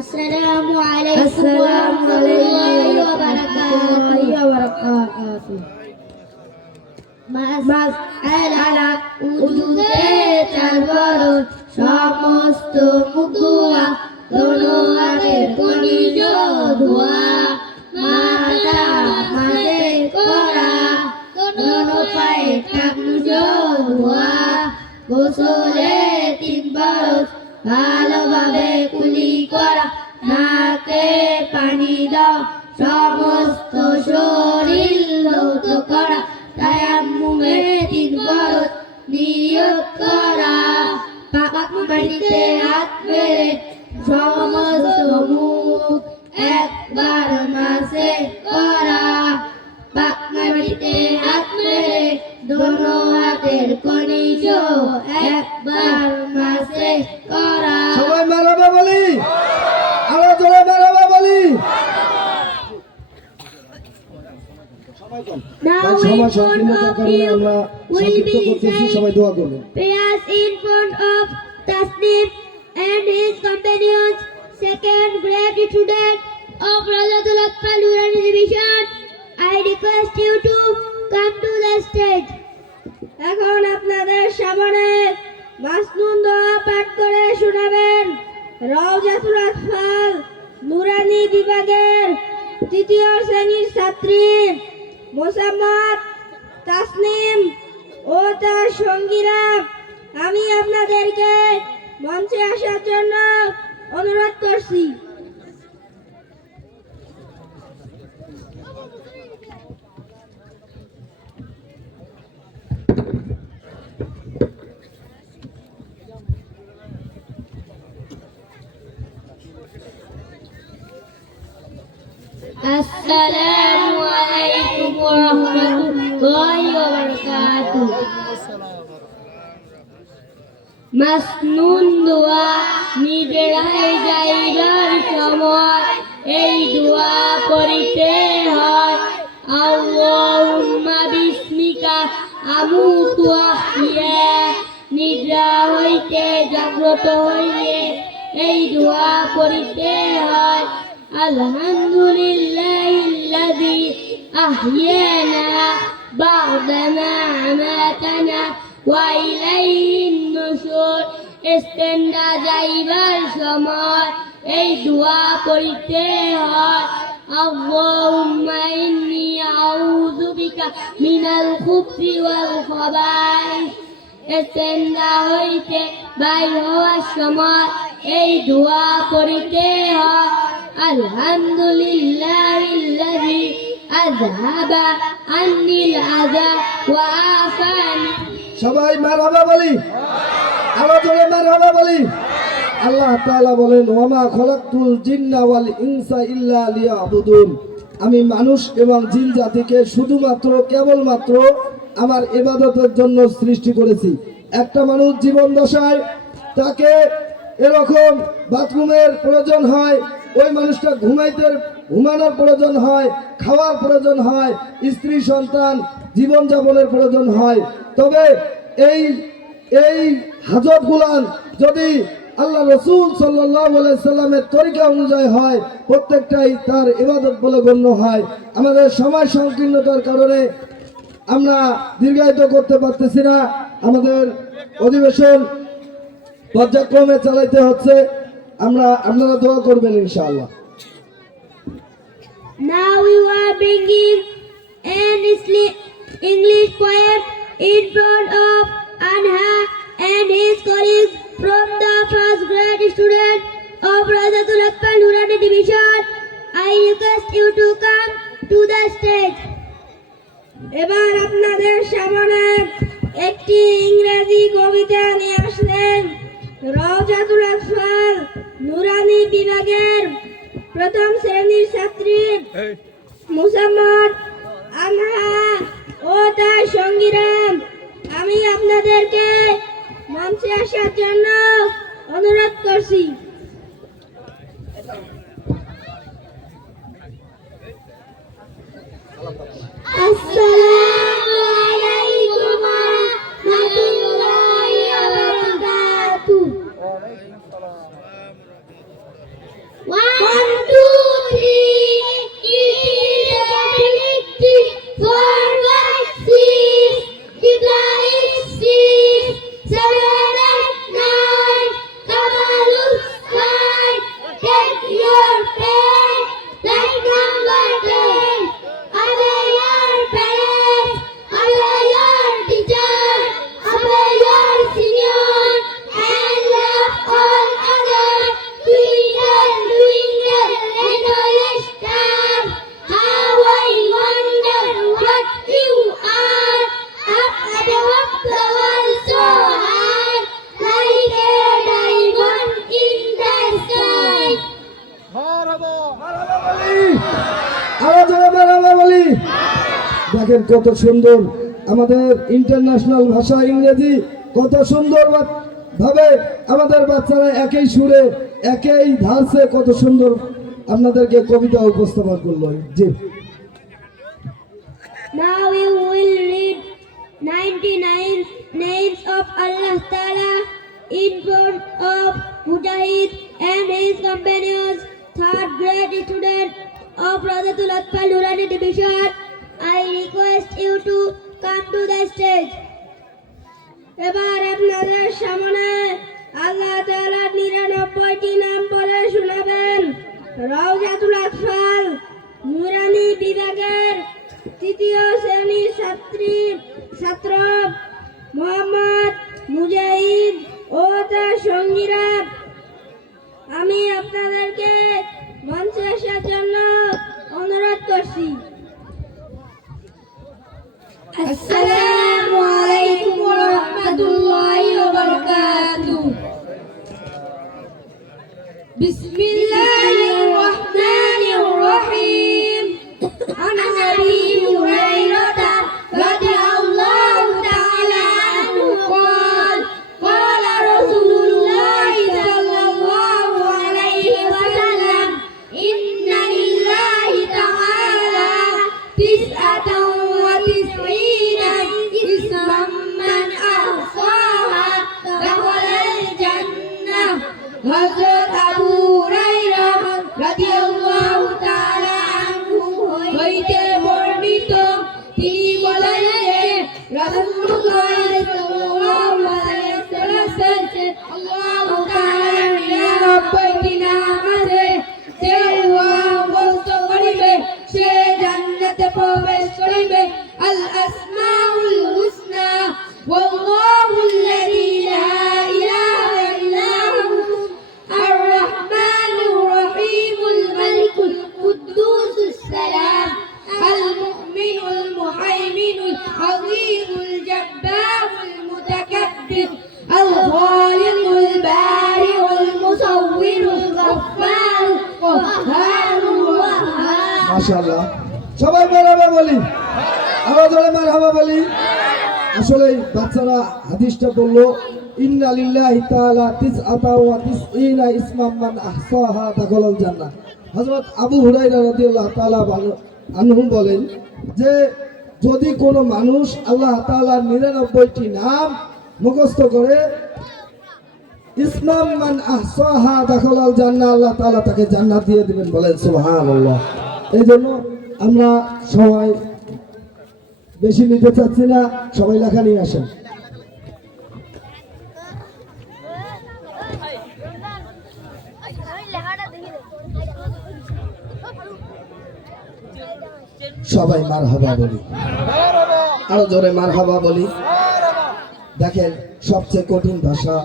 Assalamu alaikum warahmatullahi wabarakatuh. মাসআলা উজুতে চারবার সমস্ত মুদুয়া দোনো হাতের কনিজ ধোয়া মাথা মাঝে করা দোনো পায়ে কানুজ ধোয়া গোসলে 3 বার ভালোভাবে কুলি করা নাকে পানি দাও সমস্ত শরীর ধৌত করা তায়াম্মুমে 3 বার নিয়ত করা পাক মাটিতে হাত মেরে সমস্ত মুখ একবার মাসে করা পাক মাটিতে হাত মেরে দোনো হাতের কনিজ একবার মাসে করা। সবাই মারহাবা বলি, আরো জোরে মারহাবা বলি। Now সময় in front সংকীর্ণতার of কারণে you আমরা will সংক্ষিপ্ত be করতেছি, recited সবাই দোয়া করবেন। prayers in front of Tasnim and his companions, second grade student of Rajatul Atfal Nurani Division. I request you to come to the stage. এখন আপনাদের সামনে মাসনুন দোয়া পাঠ করে শোনাবেন রওজাতুল আতফাল নুরানি বিভাগের তৃতীয় শ্রেণীর ছাত্রী মোসাম্মদ তাসনিম ও তার সঙ্গীরা। আমি আপনাদেরকে মঞ্চে আসার জন্য অনুরোধ করছি। Assalamu alaikum warahmatullahi wabarakatuh. মাসনুন দোয়া নিজেরাই যাইবার সময় এই দোয়া পড়িতে হয়। আল্লাহুম্মা বিসমিকা আমুতু ওয়া আহইয়া, নিদ্রা হইতে জাগ্রত হইলে এই দোয়া পড়িতে হয়। আলহামদুলিল্লাহিল্লাযী আহইয়ানা বা'দামা আমাতানা ওয়া ইলাইহিন নুশুর। ইস্তেঞ্জা যাইবার সময় এই দোয়া পড়িতে হয়। আল্লাহুম্মা ইন্নী আউযু বিকা মিনাল খুবসি ওয়াল খাবাইস। ইস্তেঞ্জা হইতে বাইর হওয়ার সময় এই দোয়া পড়িতে হয়। আলহামদুলিল্লাহিল্লাযী আযহাবা আন্নিল আযা ওয়া আফানি। সবাই মারহাবা বলি, আরো জোরে মারহাবা বলি। আল্লাহ তাআলা বলেন, ওয়ামা খলাকতুল জিন্না ওয়াল ইনসা ইল্লা লিয়াবুদুন। আমি মানুষ এবং জিন জাতিকে শুধুমাত্র কেবলমাত্র আমার ইবাদতের জন্য সৃষ্টি করেছি। একটা মানুষ জীবন দশায় তাকে এরকম বাথরুমের প্রয়োজন হয়, ওই মানুষটা ঘুমানোর প্রয়োজন হয়, খাওয়ার প্রয়োজন হয়, স্ত্রী সন্তান জীবনযাপনের প্রয়োজন হয়। তবে এই এই হাজত গুলান যদি আল্লাহ রসুল সাল্লাল্লাহু আলাইহি সাল্লামের তরিকা অনুযায়ী হয়, প্রত্যেকটাই তার ইবাদত বলে গণ্য হয়। আমাদের সময় সংকীর্ণতার কারণে আমরা দীর্ঘায়িত করতে পারতেছি না, আমাদের অধিবেশন পর্যায়ক্রমে চালাইতে হচ্ছে। আপনারা দোয়া করবেন ইনশাআল্লাহ। Now you are bringing an English poem in front of Anha and his colleagues from the first grade student of Rajatul Akbar Nurani Division. I request you to come to the stage. এবার আপনাদের সামনে একটি ইংরেজি কবিতা নিয়ে আসলেন রওজাতুল আতফাল নুরানি বিভাগের প্রথম শ্রেণীর ছাত্রী মুসাম্মদ আনহা ও তার সঙ্গীরা। আমি আপনাদেরকে মঞ্চে আসার জন্য অনুরোধ করছি। আসসালামু আলাইকুম ওয়া রাহমাতুল্লাহি ওয়া বারাকাতুহু। 1 2 3 4 5 6 Qibla is 6 7 8 9 Kamalus 9 Take your pen like number 10. Obey your parents, obey your teacher, obey your senior, and love all others. Twinkle, twinkle, little star, how I wonder what you are. Up above the world so high, like a diamond in the sky. দেখেন কত সুন্দর আমাদের international ভাষা ইংরেজি, কত সুন্দর ভাবে আমাদের বাচ্চারা একই সুরে একই ধাঁচে কত সুন্দর আপনাদেরকে কবিতা উপস্থাপন করলো। জি, Now we will read 99 names of Allah Ta'ala in front of Mujahid and his companions, third grade student of Rajatul Akbar Nurani Division. I request you to come to the stage. এবার আপনাদের সামনে আল্লাহ তাআলার 99টি নাম বলে শোনাবেন রওজাতুল আতফাল নুরানি বিভাগের তৃতীয় শ্রেণীর ছাত্র মোহাম্মদ মুজাহিদ ও তার সঙ্গীরা। আমি আপনাদেরকে মঞ্চে আসার জন্য অনুরোধ করছি। আসসালামু আলাইকুম ওয়া রাহমাতুল্লাহি ওয়া বারাকাতুহু। বিসমিল্লাহির রহমানির রহিম। আন আবি হুরায়রা রাদিয়াল্লাহু তাআলা আনহু قال قال رسول الله صلى الله عليه وسلم إن لله تعالى 99 اسما من أحصاها دخل الجنة। হযরত আবু হুরায়রা রাদিয়াল্লাহু তাআলা আনহু হইতে বর্ণিত, তিনি বলেন যে রাসূলুল্লাহ সাল্লাল্লাহু আলাইহি ওয়াসাল্লাম আল্লাহু তাআলার 99টি নাম আছে, যে উহা মুখস্থ করিবে সে জান্নাতে প্রবেশ করিবে। আল আসমাউল হুসনা ওয়াল্লাহুল্লাযী লা ইলাহা ইল্লা হু আর রাহমানুর রহিমুল মালিকুল কুদ্দুসুস সালাম আল মুমিনুল মুহাইমিনুল আযীমুল জাব্বারুল মুতাকাব্বির আল খালিকুল বারিউল মুসাউwirul গফফারুল কাহ্হারুল ওয়াহ্হাব। মাশাআল্লাহ। সবাই মারহাবা বলি, আওয়াজ করে মারহাবা বলি। আসলে বাচ্চারা হাদিসটা বললো ইন্না লিল্লাহি তাআলা তিসআতা ওয়া তিসঈনা ইসমান মান আহসাহা দাখালাল জান্নাহ। হযরত আবু হুরায়রা রাদিয়াল্লাহু তাআলা আনহু বলেন যে যদি কোনো মানুষ আল্লাহ তাআলার 99টি নাম মুখস্থ করে ইসমান মান আহসাহা দাখালাল জান্নাহ, আল্লাহ তাআলা তাকে জান্নাত দিয়ে দিবেন। বলেন সুবহানাল্লাহ। এই জন্য আমরা সবাই বেশি নিতে চাচ্ছি না, সবাই লেখা নিয়ে আসেন। সবাই মারহাবা বলি, আরো জোরে মারহাবা বলি। দেখেন সবচেয়ে কঠিন ভাষা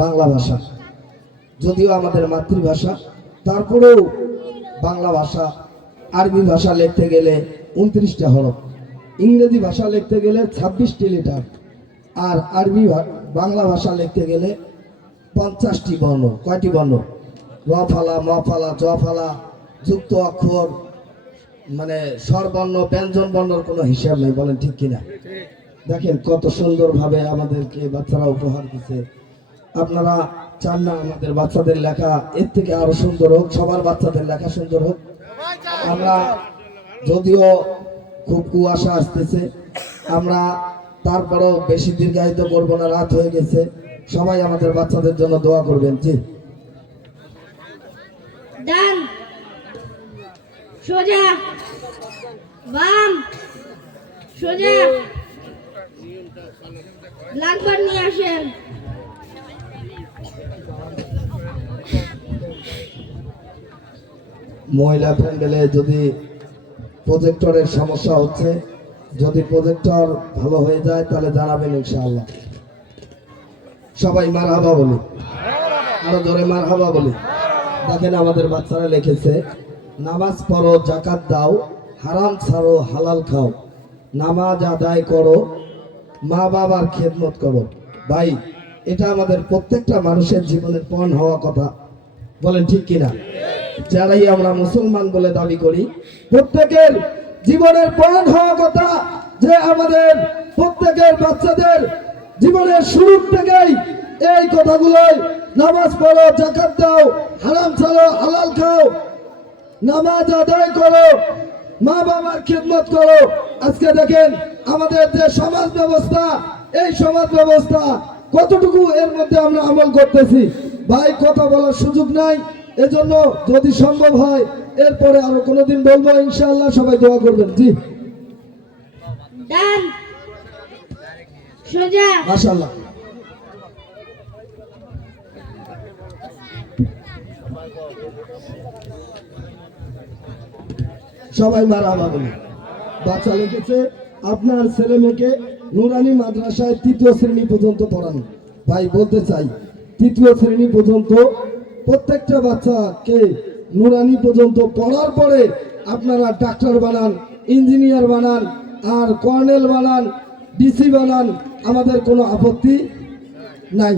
বাংলা ভাষা, যদিও আমাদের মাতৃভাষা, তারপরেও বাংলা ভাষা আরবি ভাষা লিখতে গেলে 29টা হরফ, ইংরেজি ভাষা লিখতে গেলে 26টি লেটার, আর আরবি বাংলা ভাষা লিখতে গেলে 50টি বর্ণ। কয়টি বর্ণ? র ফালা, ম ফালা, জ ফালা, যুক্ত অক্ষর, মানে স্বরবর্ণ, ব্যঞ্জন বর্ণর কোনো হিসাব নেই। বলেন ঠিক কিনা? দেখেন কত সুন্দরভাবে আমাদেরকে বাচ্চারা উপহার দিচ্ছে। আপনারা চান না আমাদের বাচ্চাদের লেখা এর থেকে আরো সুন্দর হোক, সবার বাচ্চাদের লেখা সুন্দর হোক? আমরা যদিও খুব কুয়াশা আসতেছে, আমরা তারপরেও বেশি দীর্ঘায়িত করবো না, রাত হয়ে গেছে। সবাই আমাদের বাচ্চাদের জন্য দোয়া করবেন। জি, ডান, সোজা, বাম, সোজা, ব্ল্যাকবোর্ড নিয়ে আসেন। মহিলা প্যান্ডেলে যদি প্রজেক্টরের সমস্যা হচ্ছে, যদি প্রজেক্টর ভালো হয়ে যায় তাহলে জানাবেন ইনশাআল্লাহ। সবাই মারহাবা বলি, আরো জোরে মারহাবা বলি। দেখেন আমাদের বাচ্চারা লিখেছে নামাজ পড়ো, যাকাত দাও, হারাম ছাড়ো, হালাল খাও, নামাজ আদায় করো, মা বাবার খেদমত করো। ভাই, এটা আমাদের প্রত্যেকটা মানুষের জীবনের পণ হওয়া কথা। বলেন ঠিক কিনা? যারাই আমরা মুসলমান বলে দাবি করি, প্রত্যেকের জীবনের পণ হওয়া কথা যে আমাদের প্রত্যেকের বাচ্চাদের জীবনের শুরু থেকেই এই কথাগুলোই, নামাজ পড়ো, যাকাত দাও, হারাম ছাড়ো, হালাল খাও, নামাজ আদায় করো, মা বাবার খেদমত করো। আজকে দেখেন আমাদের যে সমাজ ব্যবস্থা, এই সমাজ ব্যবস্থা কতটুকু এর মধ্যে আমরা আমল করতেছি। ভাই, কথা বলার সুযোগ নাই, এজন্য যদি সম্ভব হয় এরপরে আরো কোনোদিন বলবো ইনশাআল্লাহ। সবাই দোয়া করবেন। জি, ডান, সোজা, মাশাআল্লাহ। সবাই মারহাবা বলি। বাচ্চা লিখেছে আপনার ছেলে মেয়েকে নুরানি মাদ্রাসায় 3য় শ্রেণী পর্যন্ত পড়ানো। ভাই, বলতে চাই 3য় শ্রেণী পর্যন্ত প্রত্যেকটা বাচ্চাকে নুরানি পর্যন্ত পড়ার পরে আপনারা ডাক্তার বানান, ইঞ্জিনিয়ার বানান, আর কর্নেল বানান, ডিসি বানান, আমাদের কোনো আপত্তি নাই।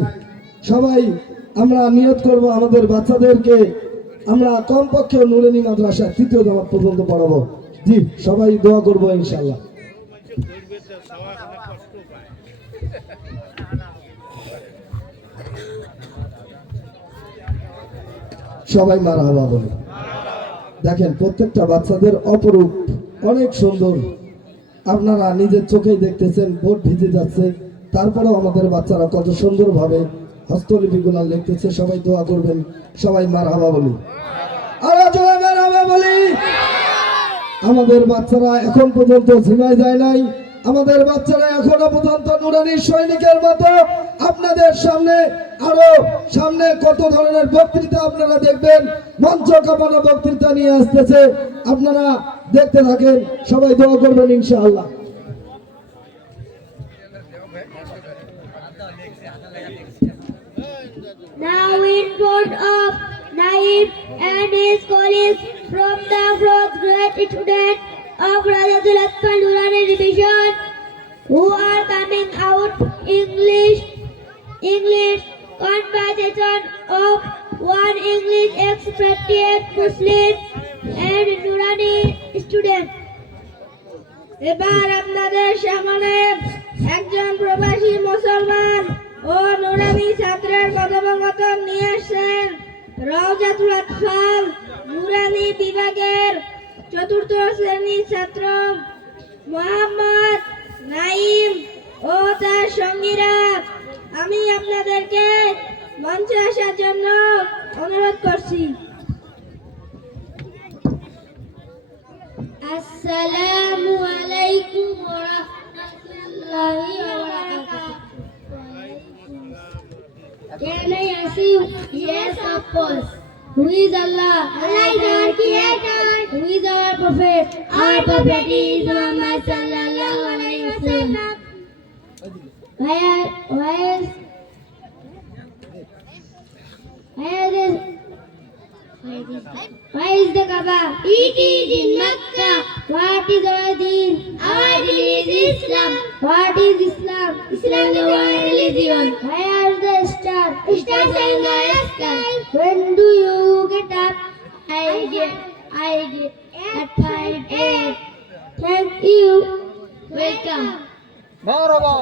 সবাই আমরা নিয়ত করব আমাদের বাচ্চাদেরকে আমরা কমপক্ষে নুরানি মাদ্রাসায় 3য় জামাত পর্যন্ত পড়াবো। জি, সবাই দোয়া করবো ইনশাআল্লাহ। সবাই মারহাবা বলে। দেখেন প্রত্যেকটা বাচ্চাদের অপরূপ, অনেক সুন্দর। আপনারা নিজের চোখেই দেখতেছেন, বোর্ড ভিজে যাচ্ছে, তারপরেও আমাদের বাচ্চারা কত সুন্দরভাবে হস্তলিপিগুলো লিখতেছে। সবাই দোয়া করবেন। সবাই মারহাবা বলি, আরো জোরে মারহাবা বলি। আমাদের বাচ্চারা এখন পর্যন্ত ঝিমায় যায় নাই। আমাদের বাচ্চারা এখনো পর্যন্ত নুরানি সৈনিকের মতো আপনাদের সামনে আরো সামনে কত ধরনের বক্তৃতা আপনারা দেখবেন, মঞ্চ কাঁপানো বক্তৃতা নিয়ে আসতেছে। আপনারা দেখতে থাকেন, সবাই দোয়া করবেন ইনশাআল্লাহ। Now in front of Naib and his colleagues from the 4th grade student of Rajatul Atfal Nurani Division who are coming out English conversation of one English expatriate Muslim and Nurani student. এবার আপনাদের সামনে একজন প্রবাসী মুসলমান ও নুরানি ছাত্রের কথোপকথন নিয়ে আসছেন রওজাতুল আতফাল নুরানি বিভাগের চতুর্থ শ্রেণীর ছাত্র মোহাম্মদ নাইম ও তার সঙ্গীরা। আমি আপনাদেরকে মঞ্চে আসার জন্য অনুরোধ করছি। আসসালামু আলাইকুম ওয়া রাহমাতুল্লাহি ওয়া বারাকাতুহু। Can I ask you? Yes, of course. Who is Allah? Allah is our creator. Who is our prophet? Our prophet is Muhammad sallallahu alaihi wasallam. Where is the Kaaba? It is in Makkah. What is our deen? Our deen is Islam. What is Islam? Islam is the world religion. Where is the star? Stars are in the sky. When do you get up? I get at 5 a.m. Thank you. Welcome. মারহাবা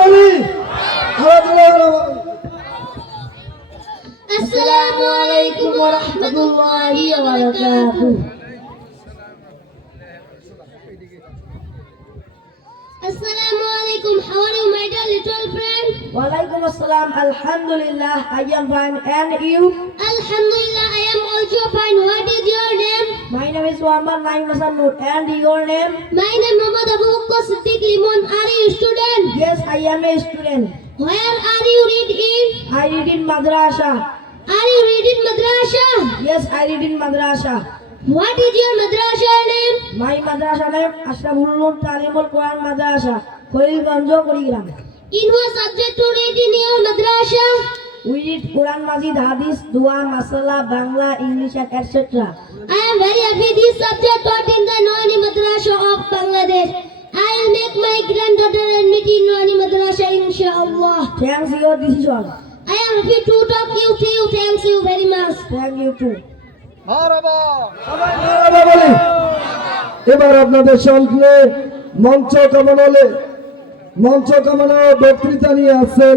বলি, মারহাবা। Assalamu alaikum wa rahmatullahi wa barakatuh. Assalamu alaikum. How are you, my dear little friend? Walaikum assalam. Alhamdulillah, I am fine. And you? Alhamdulillah, I am also fine. What is your name? My name is Muhammad Naim Hasan Noor. And your name? My name is Muhammad Abu Bakr Siddiq Limon. Are you a student? Yes, I am a student. Where are you reading? I read in madrasa. Are you reading madrasa? Yes, I read in madrasa. What is your madrasa name? My madrasa name Ashraful Ulum Talimul Quran Madrasa, Khalilganj, Kurigram. In what subject to read in your madrasa? We read Quran Majid, Hadith, Dua, Masala, Bangla, English, and etc. I am very happy this subject taught in the Noani Madrasa of Bangladesh. I will make my granddaughter admit in Noani Madrasa inshallah. Thanks your decision. I am happy to talk you to you. Thanks you very much. Thank you too. মারহাবা বলি। এবার আপনাদের সামনে মঞ্চ কামানো বক্তৃতা নিয়ে আসছেন,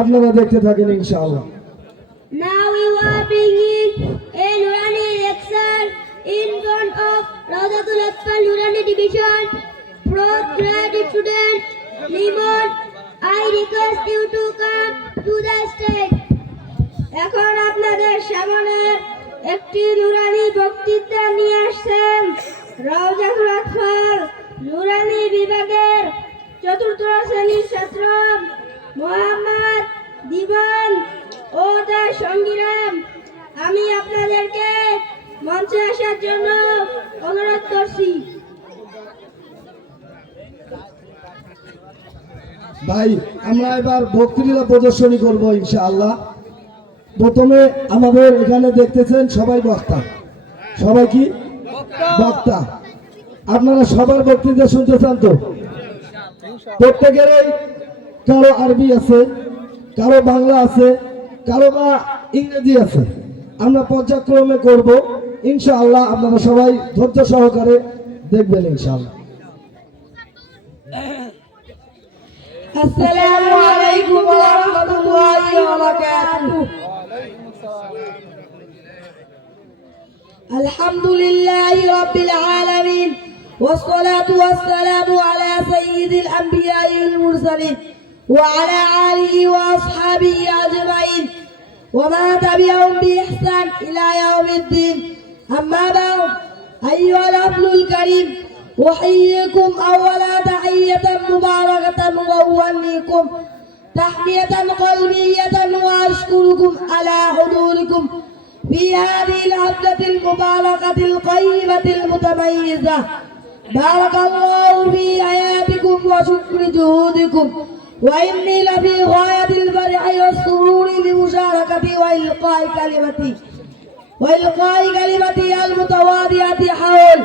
আপনারা দেখতে থাকেন ইনশাআল্লাহ। Now we are bringing a Nurani lecture in front of Rawdatul Atfal Nurani Division. Fourth grade student Limon, I request you to come to the stage. এখন আপনাদের সামনে একটি নুরানি বক্তৃতা নিয়ে আসছেন রওজাতুল আতফাল নুরানি বিভাগের চতুর্থ শ্রেণীর ছাত্র মোহাম্মদ দিবান ও তার সঙ্গীরা। আমি আপনাদেরকে মঞ্চে আসার জন্য অনুরোধ করছি। ভাই, আমরা এবার বক্তৃতা প্রদর্শনী করব ইনশাআল্লাহ। প্রথমে আমাদের এখানে দেখতেছেন সবাই বক্তা। সবাই কি বক্তা? আপনারা সবার বক্তৃতা শুনতে চান তো? প্রত্যেকেরই কারো আরবি আছে, কারো বাংলা আছে, কারো বা ইংরেজি আছে। আমরা পর্যায়ক্রমে করব ইনশাআল্লাহ। আপনারা সবাই ধৈর্য সহকারে দেখবেন ইনশাআল্লাহ। Assalamu alaikum wa rahmatullahi wa barakatuh. Alhamdulillahi rabbil alamin. Wassalatu wassalamu ala sayyidil anbiya'i wal mursalin wa ala alihi wa ashabihi ajma'in wa ma tabi'ahum bi ihsan ila yawmiddin. Amma ba'd, ayyuhal aflul karim, أحييكم أولا تحية مباركة وأهنيكم تحية قلبية وأشكركم على حضوركم في هذه الحفلة المباركة القيمة المتميزة. بارك الله في حياتكم وشكر جهودكم، وإني لفي غاية الفرح والسرور بمشاركتي وإلقاء كلمتي المتواضعة حول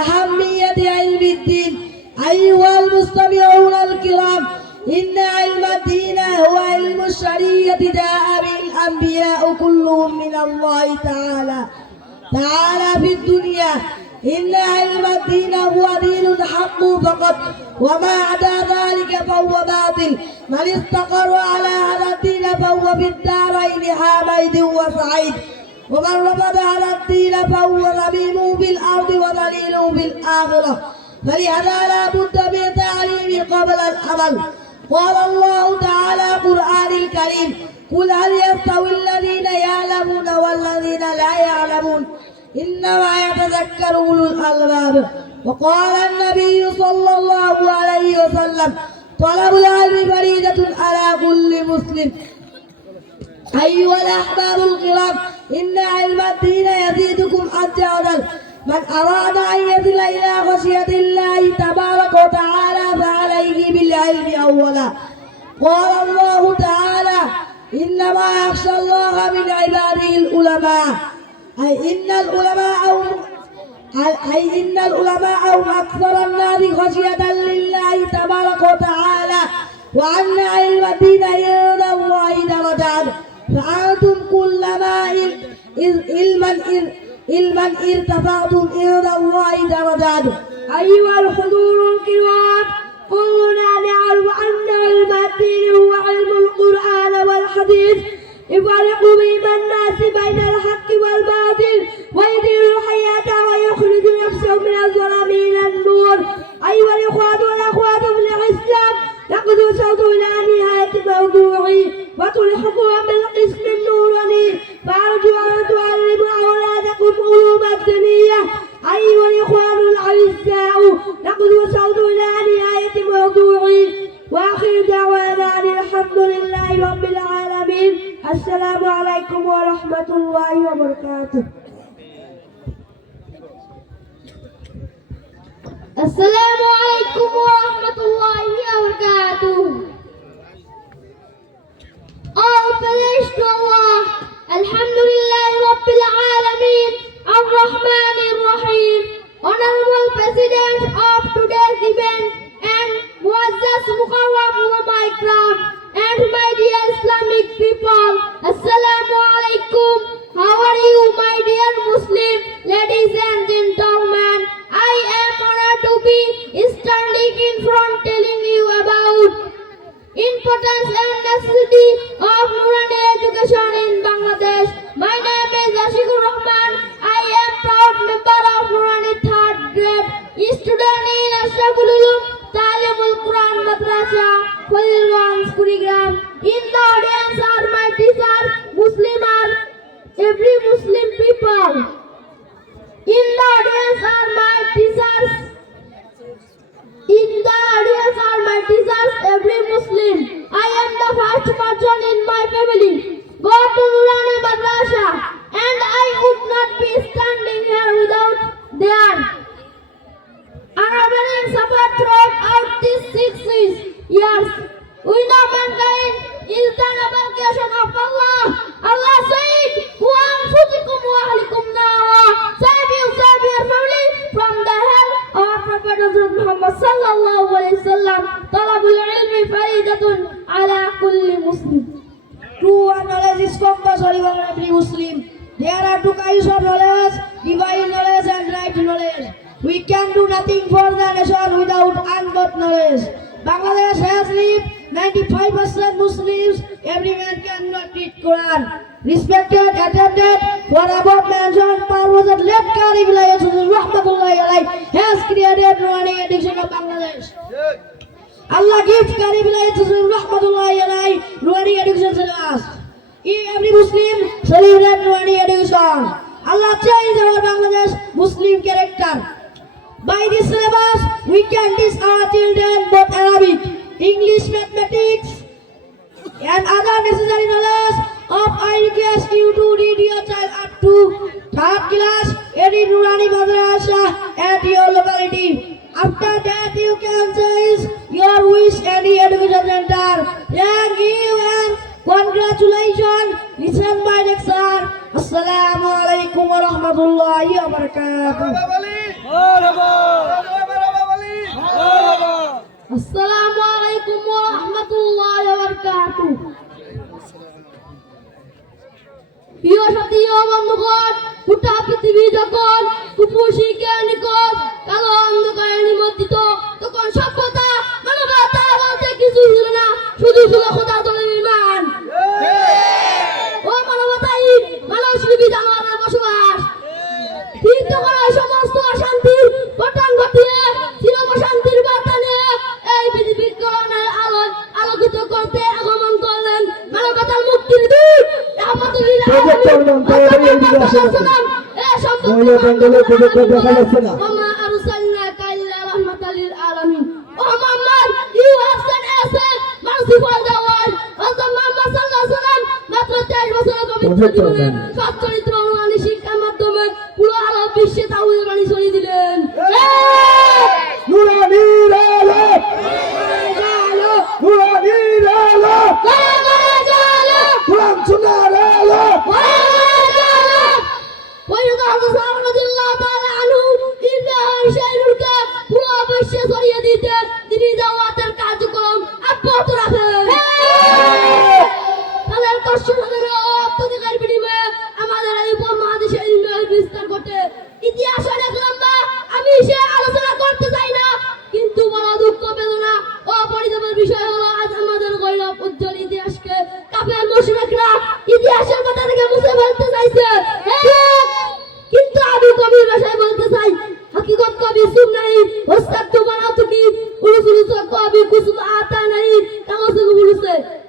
أهمية علم الدين. أيها المستمعون الكرام، إن علم الدين هو علم الشريعة جاء به الأنبياء كلهم من الله تعالى في الدنيا إن علم الدين هو دين الحق فقط وما عدا ذلك فهو باطل من استقر على هذا الدين فهو في الدارين حامد وسعيد ومن رفض على الدين فهو ذميم بالأرض وذليل بالآخرة فلهذا لا بد من تعليم قبل العمل قال الله تعالى القرآن الكريم قل هل يستوي الذين يعلمون والذين لا يعلمون إنما يتذكر أولو الألباب وقال النبي صلى الله عليه وسلم طلب العلم فريضة على كل مسلم أيها الأحباب الكرام إن علم الدين يزيدكم حتى وجل من أراد أن يصل إلى خشية الله تبارك وتعالى فعليه بالعلم أولا قال الله تعالى إنما يخشى الله من عباده العلماء أي إن العلماء هم أكثر الناس خشية لله تبارك وتعالى وأن علم الدين عند الله درجات فأنتم كلما علما ارتفعتم عند الله درجات أيها الحضور الكرام كلنا نعلم أن علم الدين هو علم القرآن والحديث يفرق بين الناس بين الحق والباطل ويدير الحياة ويخرج نفسه من الظلام إلى النور أيها الإخوة والأخوات في الإسلام لقد وصلت إلى نهاية موضوعي وتلحقها بالقسم النوراني فأرجو أن تعلموا أولادكم علوم الدنيا أيها الإخوان الأعزاء لقد وصلت إلى نهاية موضوعي وآخر دعوانا أن الحمد لله رب العالمين السلام عليكم ورحمة الله وبركاته. السلام عليكم ورحمة الله وبركاته. All praise to Allah. Alhamdulillah Rabbil Alameen. Ar-Rahman Ar-Rahim. Honorable President of today's event and Muazzaz Mukarram Ulama Ikram and my dear Islamic people. Assalamu alaikum. How are you, my dear Muslim ladies and gentlemen? I am honored to be standing in front telling you about importance and necessity of Nurani education in Bangladesh. My name is Ashikur Rahman. I am proud member of Nurani 3rd grade student in Ashraful Ulum Talimul Quran Madrasa, Khalilganj, Kurigram. In the audience are my teachers, Muslim are every Muslim people. In the audience are my teachers. In the audience are my teachers, every Muslim. I am the first person in my family. Go to Nurani Madrasa, and I would not be standing here without them. Unraveling suffered throughout these 6 years. We know mankind is the noble creation of Allah. Allah said, "Wa anfusikum wa ahlikum nara." Save you, save your family from the hell. Our Prophet Muhammad sallallahu alaihi wasallam. Talabul ilmi faridatun ala kulli Muslim. True knowledge is compulsory for every Muslim. There are two kinds of knowledge, divine knowledge and right knowledge. We can do nothing for the nation without unbought knowledge. Bangladesh has lived 95% Muslims. Every man cannot read Quran. Respected, attended, for above mentioned purpose that led Qari Vilayat Rahmatullahi alayhi has created Nurani education of Bangladesh. Allah gives Qari Vilayat Rahmatullahi alayhi Nurani education syllabus. Every Muslim celebrate Nurani education. Allah changed our Bangladesh Muslim character. By this syllabus, we can teach our children both Arabic, English, mathematics, and other necessary knowledge of I request you to read your child up to 3rd class at Nurani Madrasa at your locality. After that, you can choose your wish any education center. Thank you and congratulations. Listen by next sir. Assalamu alaikum wa rahmatullahi wa barakatuh. Assalamu alaikum wa rahmatullahi wa barakatuh. প্রিয় সাথী ও বন্ধুগণ, গোটা পৃথিবী যখন কুপোষিকের নিকট কালো অন্ধকারে নিমজ্জিত, তখন সভ্যতা মানবতা বলতে কিছু ছিল না, শুধু ছিল খোদা দলের ইমান। ও মানবতাই মানবশিল্পী জানোয়ারের বসবাস। ঠিক তখন ওই সমস্ত অশান্তির পতন ঘটিয়ে চিরশান্তির বার্তা নিয়ে এই পৃথিবীর করণের আলোয় আলোকিত করতে আগমন করলেন মানবতার মুক্তির দূত রাহমাতুল্লিল আলামিন। দেখা যাচ্ছে না। ওমা আরসালনাকা ইল্লা রাহমাতাল লিল আলামিন। ও Muhammad, you have sent us a mercy for the world. হযরত মুহাম্মদ সাল্লাল্লাহু আলাইহি ওয়াসাল্লাম মাত্র 23 বছরের পবিত্র জীবনে সচ্চরিত্র অনুমানী শিক্ষার মাধ্যমে পুরো আরব বিশ্বে তাওহীদের বাণী ছড়িয়ে দিলেন। নুরানির আলো, নুরানির আলো, কোরআন সুন্নাহর আলো। পুরো বিশ্বে ছড়িয়ে দিতে তিনি দাওয়াতের কার্যক্রম অব্যাহত রাখেন। তাদের কষ্ট অত্যাধিকার বিনিময়ে আমাদের এই উপমহাদেশে ইসলামের বিস্তার ঘটে। ইতিহাস অনেক লম্বা, আমি সে আলোচনা করতে চাই না, কিন্তু বড় দুঃখ বেদনা ও পরিতাপের বিষয় হলো আজ আমাদের গৌরব উজ্জ্বল ইতিহাসকে কাফের মুশরিকরা ইতিহাসের কথা থেকে মুছে ফেলতে চাইছে। কিন্তু আমি কবির ভাষায় বলতে চাই, हकीकत कभी सुन नहीं हो सकता बना तो की उलूस को अभी कुछ आता नहीं।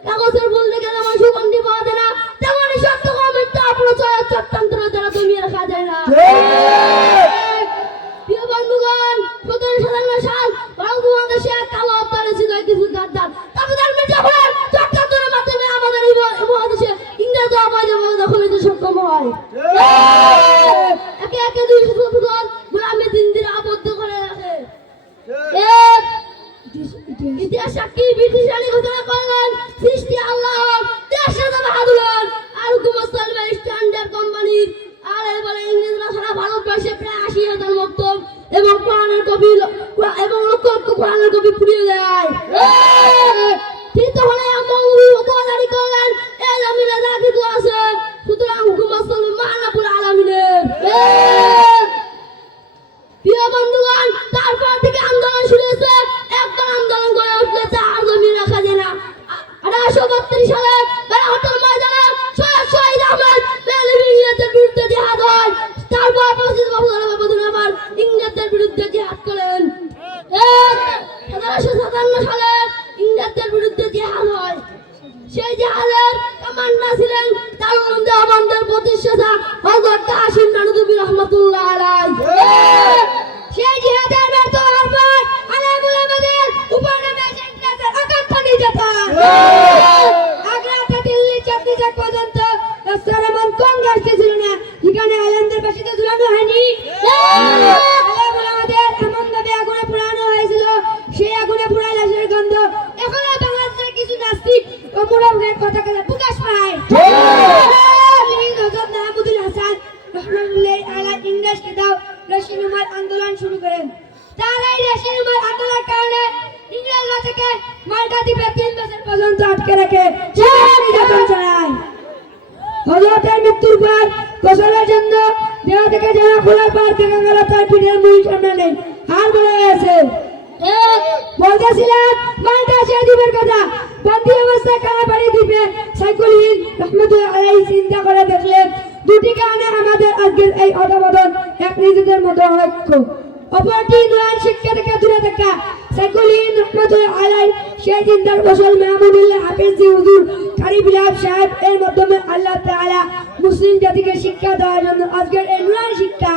কাগজের ভুল দেখে যেমন সুগন্ধি পাওয়া যায় না, তেমনই সত্য কমেন্টটা আপনার চট্টান্তর দ্বারা জমিয়ে রাখা যায় না। প্রিয় বন্ধুগণ, 1757 সাল ভারত মহাদেশে কালো অবতারে ছিল কিছু গাদ্দার। তাদের মির্জা ফখরুল চট্টান্তরের মাধ্যমে আমাদের এই মহাদেশে ইংরেজ অবৈধ দখল নিতে সক্ষম হয়। একে একে 200 বছর গোলামি জিন্দির আবদ্ধ করে রাখে। ইতিহাস সাক্ষী ব্রিটিশ রানী ঘোষণা করলেন সৃষ্টি আল্লাহ, দেশের বাহাদুর আর হুকুমত চলবে স্ট্যান্ডার্ড কোম্পানি। আর এবারে ইংরেজরা সারা ভারতবর্ষে প্রায় 80,000 মক্তব এবং কোরআনের কপি এবং লক্ষ লক্ষ কোরআনের কপি পুড়িয়ে দেয়। ঠিক তখন মৌলভী ফতোয়া জারি করলেন এই জমিনে যা কিছু আছে সুতরাং হুকুমত চলবে মহান রব্বুল আলামিনের। প্রিয় বন্ধুগণ, তারপর থেকে আন্দোলন শুরু হয়েছে। একবার আন্দোলন করে উঠলে আর জমি রাখা যায় না। 1832 সালে বেলাঘাটের ময়দানে শহীদ আহমেদ ইংরেজদের বিরুদ্ধে জিহাদ হয়। তারপর 25 বছরের ব্যবধানে আবার ইংরেজদের বিরুদ্ধে জিহাদ করেন। 1757 সালে ইংরেজদের বিরুদ্ধে জিহাদ হয়। সেই জিহাদের কমান্ডার ছিলেন দারুল উলুম দেওবন্দের প্রতিষ্ঠাতা হযরত কাসিম নানুতুবি রাহমাতুল্লাহ আলাইহি। সেই জিহাদের ব্যর্থ হওয়ার পর আলেমুল আমাদের উপর নেমে এসে ইংরেজদের অকথ্য নির্যাতন। আগ্রা থেকে দিল্লি চন্ডীগড় পর্যন্ত রাষ্ট্রমন কংগ্রেস ছিল না যেখানে আলেমদের ফাঁসিতে ঝুলানো হয়নি। আলেমুল আমাদের এমনভাবে আগুনে পোড়ানো হয়েছিল, সেই আগুনে পোড়া লাশের গন্ধ এখনো বাংলাদেশের কিছু নাস্তিক ও মুনাফিকের কথা প্রকাশ পায়। হযরত মাহমুদুল হাসান রহমাতুল্লাহি আলাইহি ইংরেজকে দাও রশিদুমার আন্দোলন শুরু করেন। তার এই রশিদুমার আন্দোলনের কারণে ইংরেজরা থেকে মাল্টা দ্বীপে 3 বছর পর্যন্ত আটকে রাখে নির্যাতন চালায়। হযরতের মৃত্যুর পর গোসলের জন্য দেহ থেকে জামা খোলার পর দেখা গেল তার পিঠের মুড়ি সামনে নেই, হাড় বেড়ে গেছে। বলতেছিলাম মাল্টা সে দ্বীপের কথা। বন্দী অবস্থায় কারাবাড়ি দ্বীপে সাইকুলিন রহমাতুল্লাহি আলাইহি চিন্তা করে দেখলেন দুটি কারণে আমাদের আজকের এই অধপতন এক নিজেদের মতো ঐক্য। অপরটি নুরানি শিক্ষা থেকে দূরে থাকা। সাইকুলিন রহমাতুল্লাহি আলাইহি সেই চিন্তার ফসল মাহমুদুল্লাহ হাফেজি হুজুর কারি বিলাপ সাহেব এর মাধ্যমে আল্লাহ তাআলা মুসলিম জাতিকে শিক্ষা দেওয়ার জন্য আজকের এই নুরানি শিক্ষা।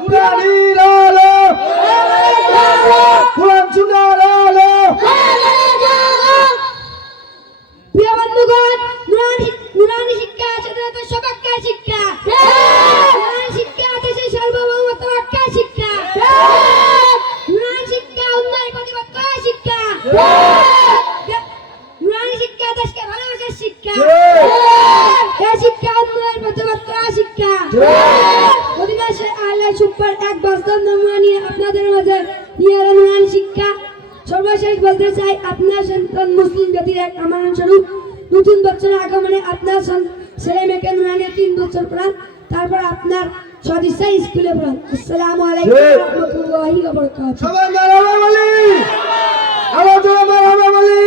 নুরানির আলো, কোরআন সুন্নাহর আলো। প্রিয় বন্ধুগণ, নুরানি শিক্ষা স্বাধীনতার সপক্ষের শিক্ষা। নুরানি শিক্ষা দেশের সার্বভৌমত্ব রক্ষার শিক্ষা। নুরানি শিক্ষা উন্নয়নের প্রতিবাদ করার শিক্ষা। নুরানি শিক্ষা দেশকে ভালোবাসার শিক্ষা। এই শিক্ষা উন্নয়নের প্রতিবাদ করার শিক্ষা। অধিকাংশের আল্লাহ সুপার এক বাস্তব নমুনা নিয়ে আপনাদের মাঝে নিয়ে এলো নুরানি শিক্ষা। সর্বশেষ বলতে চাই, আপনার সন্তান মুসলিম জাতির এক আমানত স্বরূপ। নতুন বছরের আগমনে আপনার ছেলে মেয়েকে নুরানি 3 বছর পড়ান, তারপর আপনার সাদিসা স্কুলে পড়ান। আসসালামু আলাইকুম জি। ওয়া রাহমাতুল্লাহি ওয়া বারাকাতুহু। সবাই মারহাবা বলি, আরো জোরে মারহাবা বলি।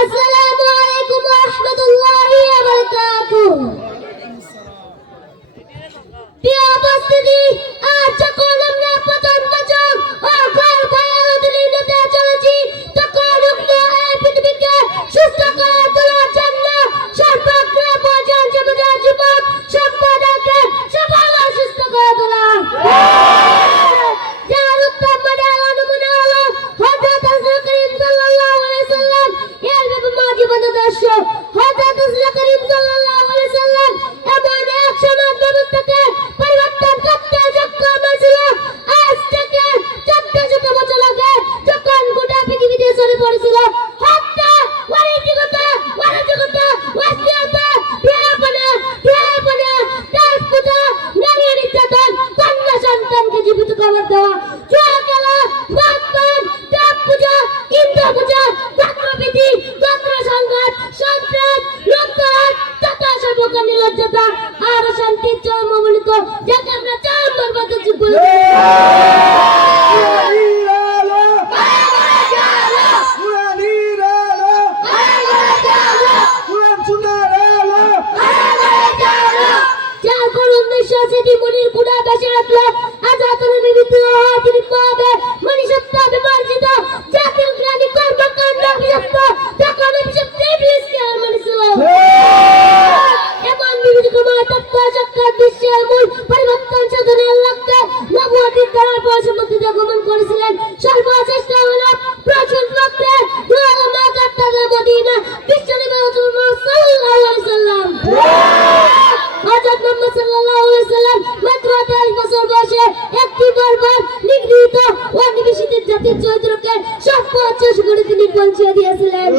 আসসালামু আলাইকুম ওয়া রাহমাতুল্লাহি ওয়া বারাকাতুহু। প্রিয় উপস্থিতি, আজ যখন আমরা প্রথম বছর ও ঘর বায়ালুতে চলেছি, তখন উক্ত এই পৃথিবীকে সুস্থ করে তোলার জন্য সর্বত্র প্রয়োজন যুবক যুবক সম্প্রদায়কে সফল ও সুস্থ করে তোলা। যার উত্তম মডেল নমুনা হলো হযরত রাসূল করিম সাল্লাল্লাহু আলাইহি সাল্লাম। এর বিপরীত জীবন আদর্শ হযরত রাসূল করিম সাল্লাল্লাহু আলাইহি সাল্লাম এমন এক সমাজ ব্যবস্থাকে পরিবর্তন করতে সক্ষম হয়েছিল। আজ থেকে 1400 বছর আগে যখন গোটা পৃথিবীতে ছড়িয়ে পড়েছিল হত্যা, অনৈতিকতা, অরাজকতা, অশ্লীলতা, বিয়াপনা, দাসপ্রথা, নারী নির্যাতন, কন্যা সন্তানকে জীবিত কবর দেওয়া, জুয়া খেলা, মদপান, দেব পূজা, ইন্দ্র পূজা, গোত্রপ্রীতি, গোত্র সংঘাত, সন্ত্রাস, লুণ্ঠন তথা সর্বকাল নির্লজ্জতা আর শান্তির চরম অবনীত, যাকে আমরা চরম বরবাদের যুগ বলে যার কোন উদ্দেশ্য সেটি মনির কুড়া বেসে রাখলো আজাতুল বিবিধ তিনি পাবে মনুষ্যত্ব বিবর্জিত জাতির গ্রানি কর্মকাণ্ড অভিযুক্ত তখন অভিযুক্ত ইবলিসকে মানিছিল। এমন বিবিধ কুমার তত্ত্ব সাক্ষাৎ বিশ্বের মূল পরিবর্তন সাধনের লক্ষ্যে নবুয়তির দ্বারা পরিসমাপ্তিতে গমন করেছিলেন। সর্বশ্রেষ্ঠ হল প্রচুর লক্ষ্যে মদিনা বিশ্বনবী মুহাম্মদ সাল্লাল্লাহু আলাইহি সাল্লাম। হযরত মুহাম্মদ সাল্লাল্লাহু আলাইহি সাল্লাম মাত্র 23 বছর বয়সে একটি বর্বর নিগৃহীত ও নিবেশিত জাতির চরিত্রকে সর্বোচ্চ করে তিনি পৌঁছে দিয়েছিলেন।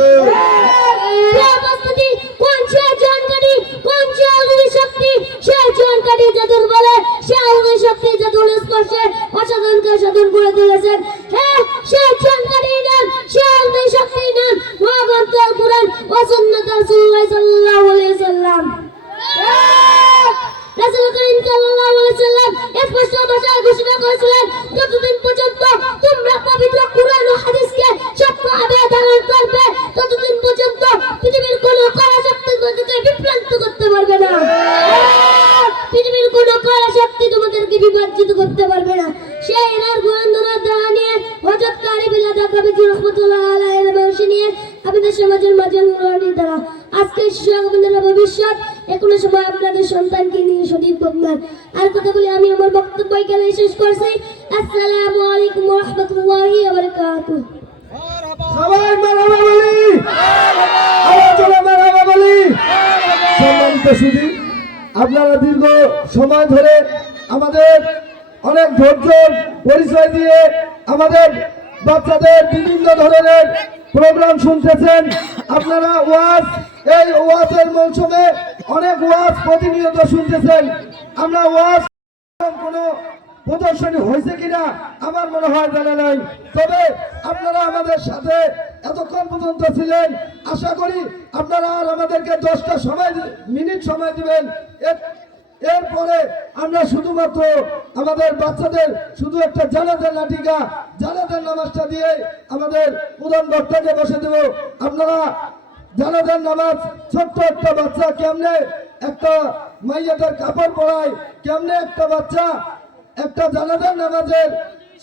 উপস্থিতি কোন সে জানকারী, কোন সে আলোর শক্তি, সে জানকারী জাদুর বলে সে আলোর শক্তি জাদুর স্পর্শে অসাধারণকে সাধন করে তুলেছেন। হ্যাঁ, সে জানকারী নাম, সে আলোর শক্তি নাম মহাগ্রন্থ আল কুরআন ও সুন্নাত রাসূলুল্লাহ সাল্লাল্লাহু আলাইহি সাল্লাম। রাসূল করিম সাল্লাল্লাহু আলাইহি সাল্লাম স্পষ্ট ভাষায় ঘোষণা করেছিলেন, যতদিন পর্যন্ত তোমরা পবিত্র কুরআন ও হাদিসকে সত্যভাবে ধারণ করবে ততদিন পর্যন্ত পৃথিবীর কোনো কড়া শক্তি তোমাদেরকে বিভ্রান্ত করতে পারবে না। পৃথিবীর কোনো কড়া শক্তি তোমাদেরকে বিভাজিত করতে পারবে না। সেই এর গুণান্দনের দ্বারা নিয়ে হযরত কারি বিলাদ আকাবিজি রাহমাতুল্লাহ আলাইহি বংশে নিয়ে আপনাদের সমাজের মাঝে নুরানির দ্বারা আজকে শিশু আপনাদের ভবিষ্যৎ এখনো সময় আপনাদের সন্তানকে নিয়ে সঠিক ভাবনার আর কথা বলে আমি আমার বক্তব্য এখানে শেষ করছি। আসসালামু আলাইকুম ওয়া রাহমাতুল্লাহি ওয়া বারাকাতুহু। সবাই মারহাবা বলি, আরো জোরে মারহাবা বলি। সম্মানিত সুধী, আপনারা দীর্ঘ সময় ধরে আমাদের অনেক ধৈর্য পরিচয় দিয়ে আমাদের বাচ্চাদের বিভিন্ন ধরনের প্রোগ্রাম শুনতেছেন। আপনারা ওয়াজ, এই ওয়াজের মৌসুমে অনেক ওয়াজ প্রতিনিয়ত শুনতেছেন। আমরা ওয়াজ কোনো প্রদর্শনী হয়েছে কিনা আমার মনে হয় জানা নাই, তবে আপনারা আমাদের সাথে এতক্ষণ পর্যন্ত ছিলেন। আশা করি আপনারা আর আমাদেরকে 10টা মিনিট সময় দিবেন। এরপরে আমরা শুধুমাত্র আমাদের বাচ্চাদের শুধু একটা জানাজার নাটিকা, জানাজার নামাজটা দিয়ে আমাদের প্রধান বক্তাকে বসে দেব। আপনারা জানাজার নামাজ, ছোট্ট একটা বাচ্চা কেমনে একটা মাইয়াটার কাপড় পরায়, কেমনে একটা বাচ্চা একটা জানাজার নামাজের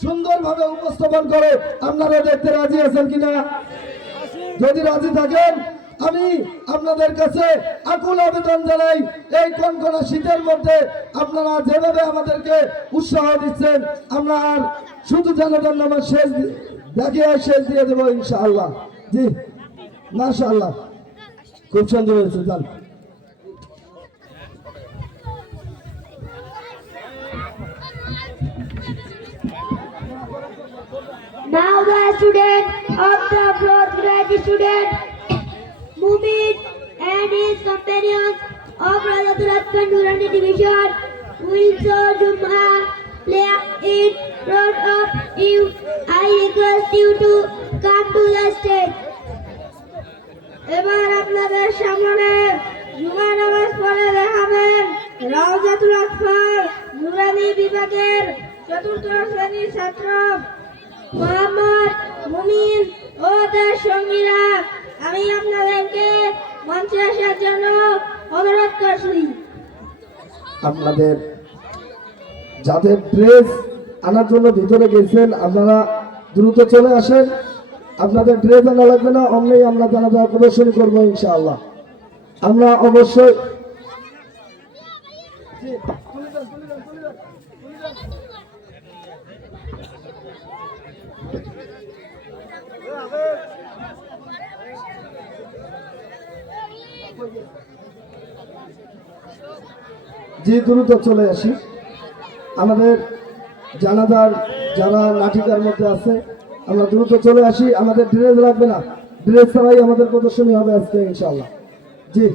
সুন্দরভাবে উপস্থাপন করে, আপনারা দেখতে রাজি আছেন কিনা? যদি রাজি থাকেন আমি আপনাদের কাছে আকুল আবেদন জানাই, এই কনকনা শীতের মধ্যে আপনারা যেভাবে আমাদেরকে উৎসাহ দিচ্ছেন, আমরা আর শুধু জানাজার নামাজ শেষ দিয়ে দেবো ইনশাআল্লাহ। জি, মাশাআল্লাহ, খুব সুন্দর হয়েছে। জান Now the student of the fourth grade student Mubin and his companions of Rajatul Atkan Durrani division will show Jum'a play in front of you. I request you to come to the stage. এবার আপনাদের সামনে জুমা নামাজ পড়ে দেখাবেন রাউজাতুল আতফাল নুরানি বিভাগের চতুর্থ শ্রেণীর ছাত্র মোহাম্মদ মুমিন ও তার সঙ্গীরা। আমি আপনাদেরকে মঞ্চে আসার জন্য অনুরোধ করছি। আপনাদের যাদের ড্রেস আনার জন্য ভিতরে গেছেন আপনারা দ্রুত চলে আসেন। আপনাদের ড্রেস আনা লাগবে না, অমনি আমরা জানাজা প্রদর্শনী করবো ইনশাআল্লাহ। আমরা অবশ্যই জি দ্রুত চলে আসি। আমাদের জানাজার যারা লাঠিকার মধ্যে আছে আমরা দ্রুত চলে আসি। আমাদের ড্রেস লাগবে না, ড্রেস ছাড়াই আমাদের প্রদর্শনী হবে আজকে ইনশাআল্লাহ। জি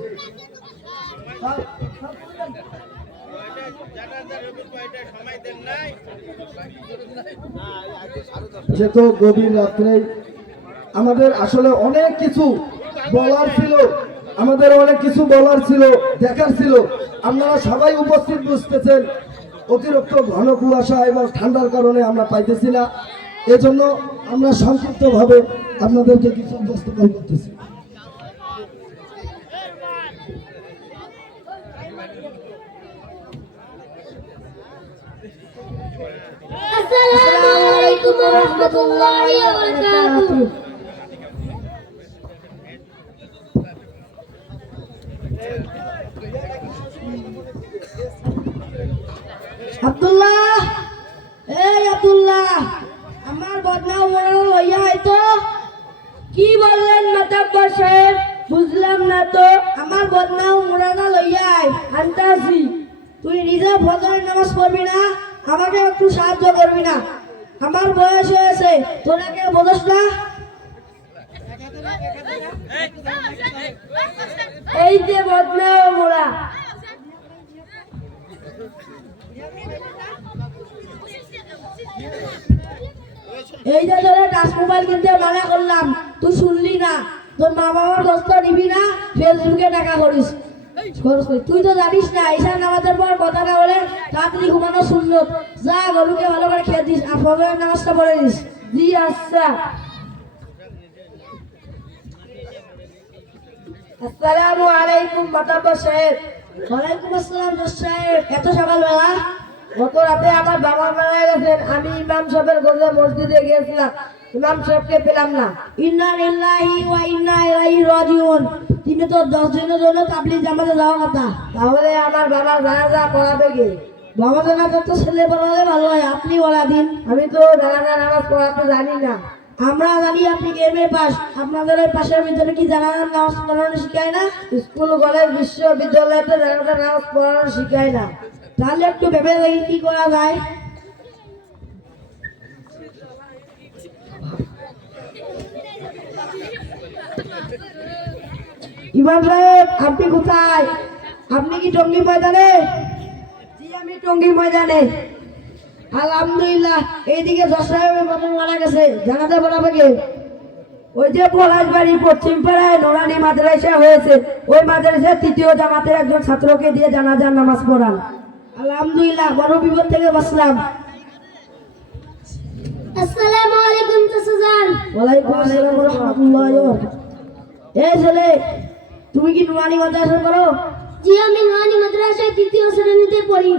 যেহেতু গভীর রাত্রে আমাদের আসলে অনেক কিছু বলার ছিল, আমাদের অনেক কিছু বলার ছিল, দেখার ছিল। আপনারা সবাই উপস্থিত বুঝতেছেন অতিরিক্ত ঘন কুয়াশা এবং ঠান্ডার কারণে আমরা পাইতেছি না, এজন্য আমরা সংক্ষিপ্তভাবে আপনাদেরকে কিছু উপস্থাপন করতেছি। আসসালামু আলাইকুম ওয়া রাহমাতুল্লাহি ওয়া বারাকাতুহু। আব্দুল্লাহ, এই আব্দুল্লাহ, আমার বদনা উমরানো লইয়া হয়তো। কি বললেন মাতাব্বর সাহেব? বুঝলাম না তো। আমার বদনা উমরানো লইয়া আনতাছি। তুই নিজে ফজরের নামাজ পড়বি না, আমাকে একটু সাহায্য করবি না? আমার বয়স হয়েছে, তোরা কেউ বোঝস না? এই যে বদনা উমরা, এই যে তোরা টাচ মোবাইল কিনতে মানা করলাম, তুই শুনলি না। তোর মা বাবার দোস্ত নিবি না, ফেসবুকে টাকা করিস। তুই তো জানিস না ঈশান নামাজের পর কথা না বলে রাত্রি ঘুমানো সুন্নত। যা গরুকে ভালো করে খেয়ে দিস আর ফজরের নামাজটা পড়ে দিস। জি আচ্ছা। আসসালামু আলাইকুম মাতাব্বর সাহেব। ওয়ালাইকুম আসসালাম জজ সাহেব। এত সকালবেলা? গত রাতে আমার বাবা মারা গেছেন, আমি ইমাম সাহেবের গোজে মসজিদে গিয়েছিলাম, ইমাম সাহেবকে পেলাম না। ইন্না লিল্লাহি ওয়া ইন্না ইলাইহি রাজিউন। তিনি তো 10 দিনের জন্য তাবলীগ জামাতে যাওয়ার কথা। তাহলে আমার বাবার জানাজা পড়াবে কে? বাবা জানাজা তো ছেলে পড়ালে ভালো হয়, আপনি পড়া দিন। আমি তো জানাজা নামাজ পড়াতে জানি না। আমরা জানি আপনি এমএ পাস। আপনাদের ওই পাশের ভিতরে কি জানাজার নামাজ পড়ানো শিখায় না? স্কুল কলেজ বিশ্ববিদ্যালয়তে জানাজার নামাজ পড়ানো শিখায় না। তাহলে একটু ভেবে দেখি কি করা যায়। ইমাম সাহেব, আপনি কোথায়? আপনি কি টঙ্গী ময়দানে? জি, আমি টঙ্গী ময়দানে। আলহামদুলিল্লাহ। এইদিকে জজ সাহেবের বাবা মারা গেছে, জানাজা পড়াবে কে? ওই যে পলাশবাড়ি পশ্চিম পাড়ায় নোরানি মাদ্রাসা হয়েছে, ওই মাদ্রাসার 3য় জামাতের একজন ছাত্রকে দিয়ে জানাজার নামাজ পড়ান। আলহামদুলিল্লাহ, বড় বিপদ থেকে বাঁচলাম। আসসালামু আলাইকুম চাচাজান। ওয়ালাইকুম আসসালাম ওয়া রাহমাতুল্লাহি ওয়া বারাকাতুহু। এই ছেলে, তুমি কি নুরানি মাদ্রাসা পড়ো? জি, আমি নুরানি মাদ্রাসায় 3য় শ্রেণীতে পড়ি।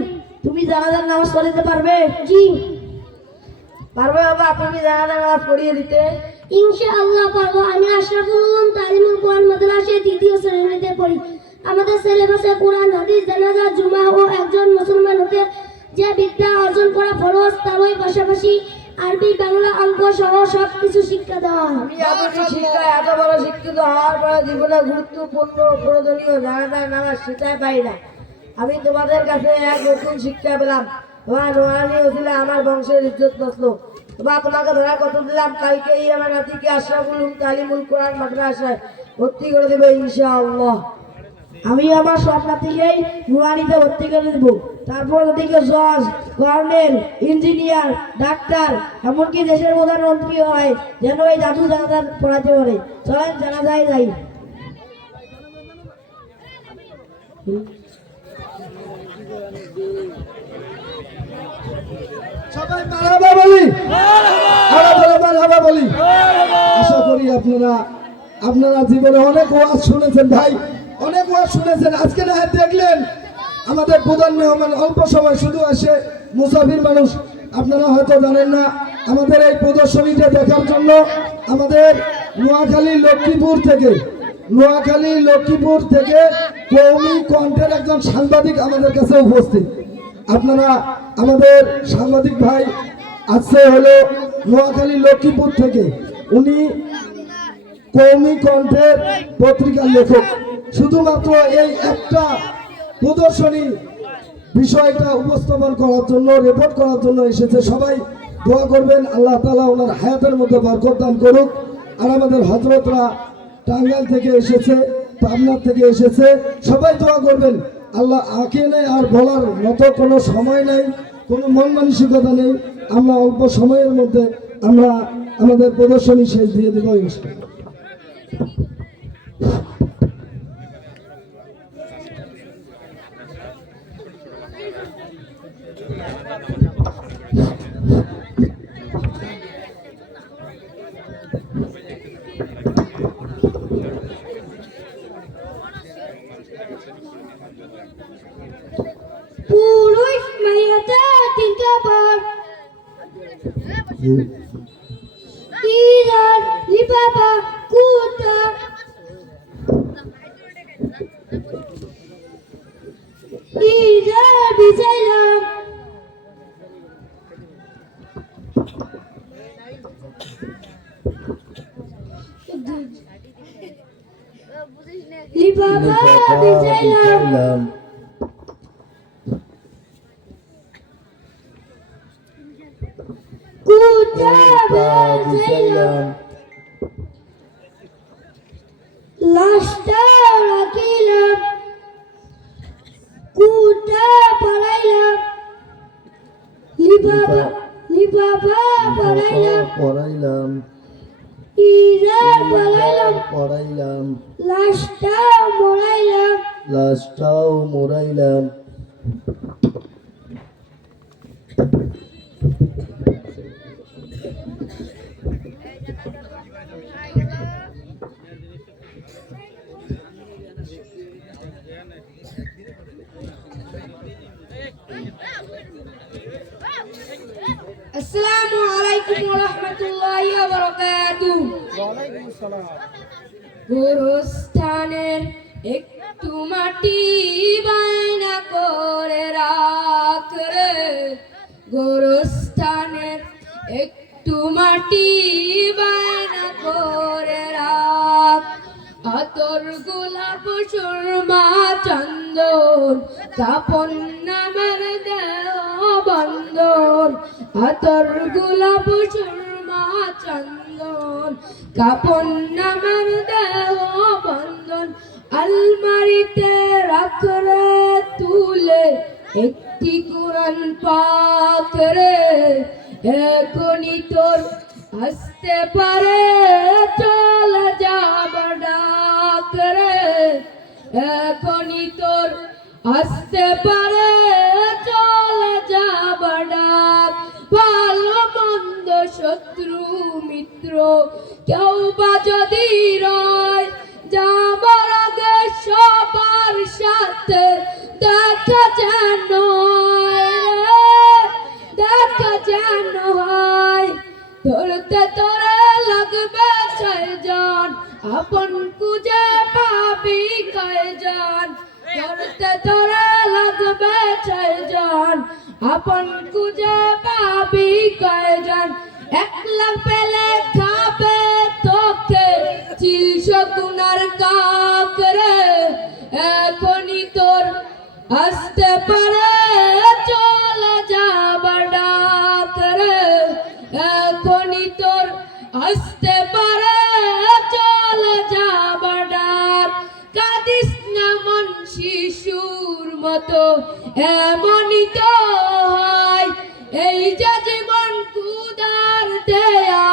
তুমি জানাজার নামাজ পড়াতে পারবে? জি পারবে বাবা, তুমি জানাজার নামাজ পড়িয়ে দিতে? ইনশাআল্লাহ পারবো। আমি আশরাফুল উলুম তালিমুল কোরআন মাদ্রাসায় 3য় শ্রেণীতে পড়ি। আমাদের সিলেবাসে কোরআন, হাদিস, জানাজা, জুমা ও একজন মুসলমান হতে যে বিদ্যা অর্জন করা ফরজ, তারই পাশাপাশি আরবি, বাংলা, অঙ্ক সহ সবকিছু শিক্ষা দেওয়া হয়। আমি আধুনিক শিক্ষায় এত বড় শিক্ষিত হওয়ার পরে জীবনে গুরুত্বপূর্ণ প্রয়োজনীয় জানাজার নামাজ শিখায় পাই না। আমি তোমাদের কাছে এক নতুন শিক্ষা পেলাম। তোমার নোয়ানি হয়েছিল আমার বংশের ইজ্জত বাঁচলো। বা তোমাকে ধরা কত দিলাম, কালকেই আমার নাতিকে আশরাফুল উলুম তালিমুল কোরআন মাদ্রাসায় ভর্তি করে দেবে ইনশাআল্লাহ। আমি আমার সব নাতিকেই নুরানিতে ভর্তি করে দেবো। তারপর ওদিকে জজ, কর্নেল, ইঞ্জিনিয়ার, ডাক্তার, এমনকি দেশের প্রধানমন্ত্রী হয়, যেন এই জাদু জানাজার পড়াতে পারে। চলেন জানাজায় যাই। সবাই মারহাবা বলি, মারহাবা বলি। আশা করি আপনারা জীবনে অনেক ওয়াজ শুনেছেন ভাই, অনেক ওয়াজ শুনেছেন। আজকে না দেখলেন আমাদের প্রধান মেহমান অল্প সময় শুধু আসে, মুসাফির মানুষ। আপনারা হয়তো জানেন না, আমাদের এই প্রদর্শনীটা দেখার জন্য আমাদের নোয়াখালী লক্ষ্মীপুর থেকে কৌমি কণ্ঠের একজন সাংবাদিক আমাদের কাছে উপস্থিত। আপনারা আমাদের সাংবাদিক ভাই আসছে হলো নোয়াখালী লক্ষ্মীপুর থেকে, উনি কৌমি কণ্ঠের পত্রিকার লেখক। শুধুমাত্র এই একটা প্রদর্শনী বিষয়টা উপস্থাপন করার জন্য, রিপোর্ট করার জন্য এসেছে। সবাই দোয়া করবেন, আল্লাহ তাআলা ওনার হায়াতের মধ্যে বরকত দান করুক। আর আমাদের হযরতরা টাঙ্গাইল থেকে এসেছে, পাবনার থেকে এসেছে, সবাই দোয়া করবেন। আল্লাহ আঁকে নেই, আর বলার মতো কোনো সময় নেই, কোনো মন মানসিকতা নেই। আমরা অল্প সময়ের মধ্যে আমরা আমাদের প্রদর্শনী শেষ দিয়ে দেবো ইনশাআল্লাহ। পুরুষ মাইয়াতে তিনটা বার ইরার লিবাবা কুতা ইরার বিজাইলাম লিবাবা বিজাইলাম কুতা বিজাইলাম লাশটা রাখিলাম কুতা পড়াইলাম লিবাবা পড়াইলাম, ইরার পড়াইলাম, লাশটা মরাইলাম লাশটাও মোড়াইলাম। আসসালামু আলাইকুম ওয়া রাহমাতুল্লাহি ওয়া বারাকাতুহু। গোরস্থানের একটু মাটি বায়না করে রাখ রে, গোরস্থানের একটু মাটি বায়না করে রাখ। আতর গোলাপ সুরমা চন্দন কাপন নামের দেহ বন্দন, আতর গোলাপ সুরমা চন্দন কাপন নামের দেহ বন্দন। আলমারিতে রাখ রে তুলে একটি কোরআন পাক রে, এখনই তোর আসতে পারে চলে যাবার ডাক রে, এখনই তোর আসতে পারে চলে যাবার ডাক। ভালো মন্দ শত্রু মিত্র কেউ বা যদি রয়, যাবার আগে সবার সাথে দেখা যেন হয়। ধরতে তোরে লাগবে ছয়জন, আপন খুঁজে পাবি কয়জন। ধরতে তোরে লাগবে ছয়জন, আপন খুঁজে পাবি কয়জন। একলা পেলে খাবে তোকে চিলশো গুনার কাক রে, এখনই তোর আসতে পারে চলে যাবার ডাক রে, এখনই তোর আসতে পারে চলে যাবার ডাক। কাঁদিস না মন শিশুর মতো, এমনই তো হয়। এই যে জীবন খুদার দেয়া,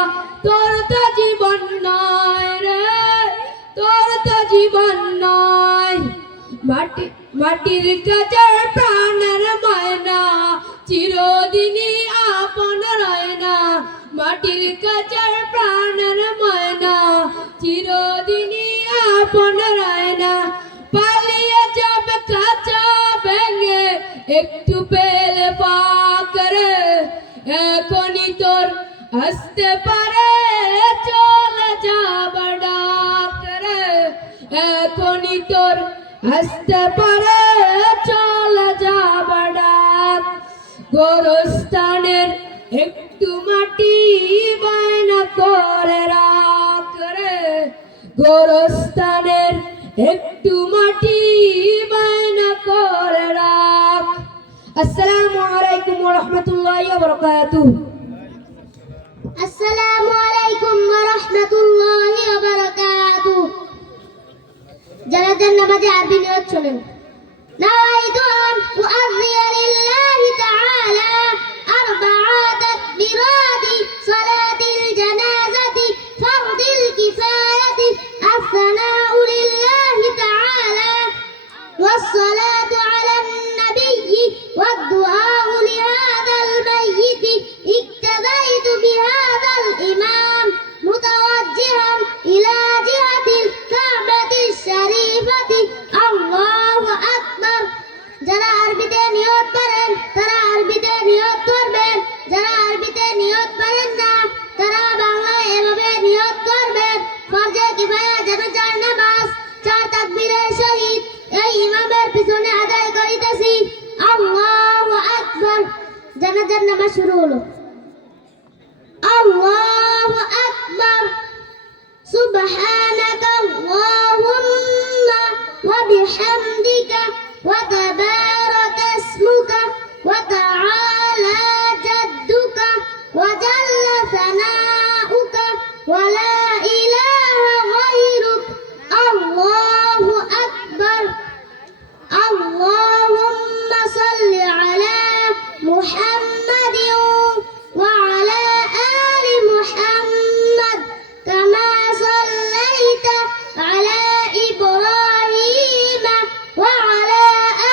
তোর তো জীবন নয় রে, তোর তো জীবন নয়। মাটির কাজের প্রাণের ময়না চিরদিনই আপন রয় না মাটির কাজের প্রাণের ময়না চিরদিনই আপন রয় না পালিয়ে যাবে কাঁচা ভেঙে একটু পেলে পাকরে এখনই তোর আসতে পারে চলে যাবার ডাক রে এখনই তোর আসতে পারে চলে যাবার ডাক গোরস্থানের একটু মাটি বায়না করে রাখ রে গোরস্থানের একটু মাটি বায়না করে রাখ আসসালামু আলাইকুম ওয়া রাহমাতুল্লাহি ওয়া বারাকাতুহু আসসালামু আলাইকুম ওয়া রাহমাতুল্লাহি ওয়া বারাকাতুহু জানাজার নামাজে আরবি নিয়ত শোনেন নাওয়াইতু আন উআযযিয়া লিল্লাহি তাআলা আরবা'a তাকবীরাতি সালাতিল জানাজাতি ফারদিল কিফায়াতি আসসানাউ লিল্লাহি তাআলা والصلاة على النبي والدعاء لهذا الميت اقتديت بهذا الإمام متوجها إلى جهة الكعبة الشريفة الله أكبر যারা আরবিতে নিয়ত করেন তারা আরবিতে নিয়ত করবেন যারা আরবিতে নিয়ত করেন না তারা বাংলায় এভাবে নিয়ত করবেন ফরজে কিফায়া জানাজার নামাজ 4 তাকবীরের সহিত এই ইমামের পিছনে আদায় করিতেছি আল্লাহু আকবার জানাজার নামাজ শুরু হলো আল্লাহু আকবার সুবহানাকা আল্লাহুম্মা ওয়া বিহামদিকা ওয়া তাবারাকা ইসমুকা ওয়া তাআলা জাদ্দুকা ওয়া জাল্লা সানাউকা ওয়া লা ইলাহা গায়রুক আল্লাহু আকবার اللهم صل على محمد وعلى آل محمد كما صليت على إبراهيم وعلى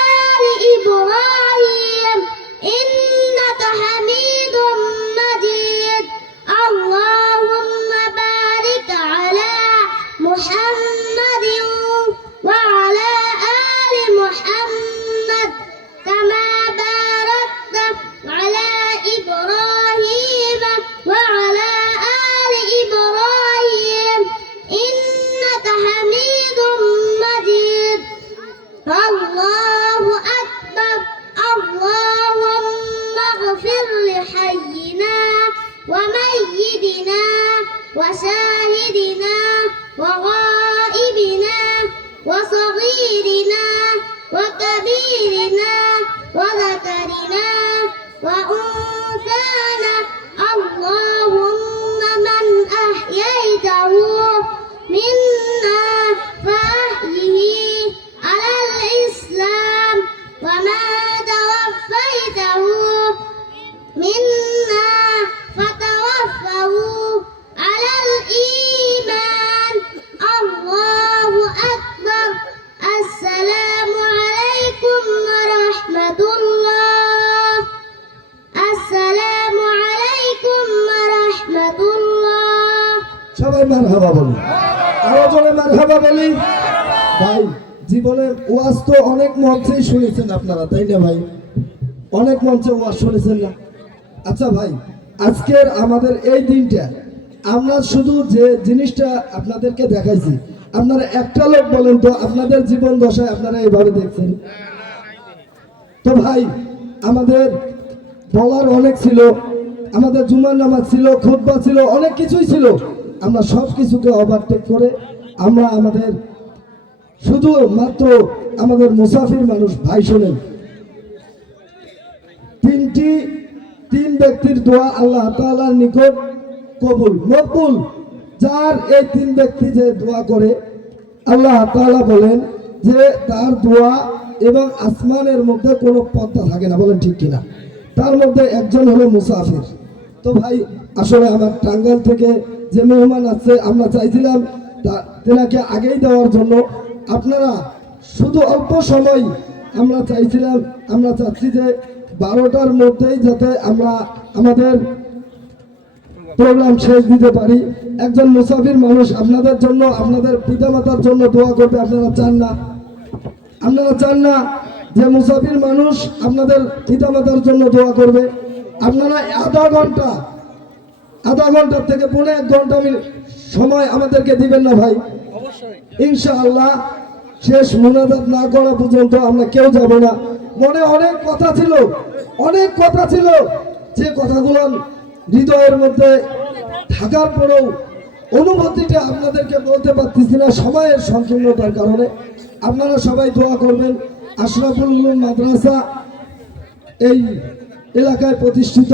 آل إبراهيم إنك حميد مجيد اللهم بارك على محمد وعلى آل محمد كما باركت على إبراهيم وعلى آل إبراهيم إنك حميد مجيد الله أكبر اللهم اغفر لحينا وميتنا وشاهدنا وغائبنا وصغيرنا وكبيرنا وذكرنا وأنثانا اللهم من أحييته منا فأحيه على الإسلام وما توفيته منا فتوفه على الإيمان الله أكبر السلام عليكم ورحمة الله السلام عليكم ورحمة الله সবাই মারহাবা বলি আরো জোরে মারহাবা বলি ভাই জীবনে ওয়াজ তো অনেক মঞ্চেই শুনেছেন আপনারা তাই না ভাই অনেক মঞ্চে ওয়াজ শুনেছেন না আচ্ছা ভাই আজকের আমাদের এই দিনটা আমরা শুধু যে জিনিসটা আপনাদেরকে দেখাইছি আপনারা একটা লোক বলেন তো আপনাদের জীবন দশায় আপনারা এইভাবে দেখছেন তো ভাই আমাদের বলার অনেক ছিল আমাদের জুমার নামাজ ছিল খুতবা ছিল অনেক কিছুই ছিল আমরা সব কিছুকে ওভারটেক করে আমরা আমাদের শুধু মাত্র আমাদের মুসাফির মানুষ ভাই শোনেন তিন ব্যক্তির দোয়া আল্লাহ তাআলার নিকট কবুল মকবুল যার এই 3 ব্যক্তি যে দোয়া করে আল্লাহ তাআলা বলেন যে তার দোয়া এবং আসমানের মধ্যে কোনো পর্দা থাকে না বলেন ঠিক কিনা তার মধ্যে একজন হলো মুসাফির তো ভাই আসলে আমার টাঙ্গাইল থেকে যে মেহমান আছে আমরা চাইছিলাম তেনাকে আগেই দেওয়ার জন্য আপনারা শুধু অল্প সময় আমরা চাচ্ছি যে 12টার মধ্যেই যাতে আমরা আমাদের প্রোগ্রাম শেষ দিতে পারি। একজন মুসাফির মানুষ আপনাদের জন্য, আপনাদের পিতামাতার জন্য দোয়া করবে, আপনারা চান না যে মুসাফির মানুষ আপনাদের পিতামাতার জন্য দোয়া করবে? আপনারা আধা ঘন্টা থেকে 1.5 ঘন্টা সময় আমাদেরকে দিবেন না ভাই? ইনশাআল্লাহ শেষ মুনাজাত না করা পর্যন্ত আমরা কেউ যাব না। মনে অনেক কথা ছিল, যে কথাগুলো হৃদয়ের মধ্যে থাকার পরেও অনুভূতিটা আপনাদেরকে বলতে পারতেছি না সময়ের সংকীর্ণতার কারণে। আপনারা সবাই দোয়া করবেন। আশরাফুল উলুম মাদ্রাসা এই এলাকায় প্রতিষ্ঠিত,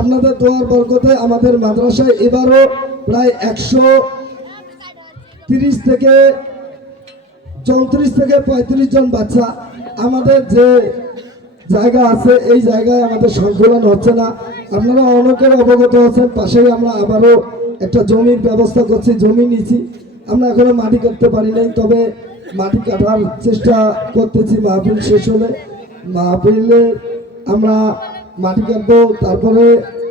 আপনাদের দোয়ার বরকতে আমাদের মাদ্রাসায় এবারও প্রায় 130 থেকে 34 থেকে 35 জন বাচ্চা। আমাদের যে জায়গা আছে এই জায়গায় আমাদের সংকলন হচ্ছে না, আপনারা অনেকের অবগত হচ্ছেন। পাশেই আমরা আবারও একটা জমির ব্যবস্থা করছি, জমি নিয়েছি। আমরা এখনো মাটি কাটতে পারি নাই, তবে মাটি কাটার চেষ্টা করতেছি। মাহফিল শেষ হলে মাহফিলে আমরা মাটি কাটবো, তারপরে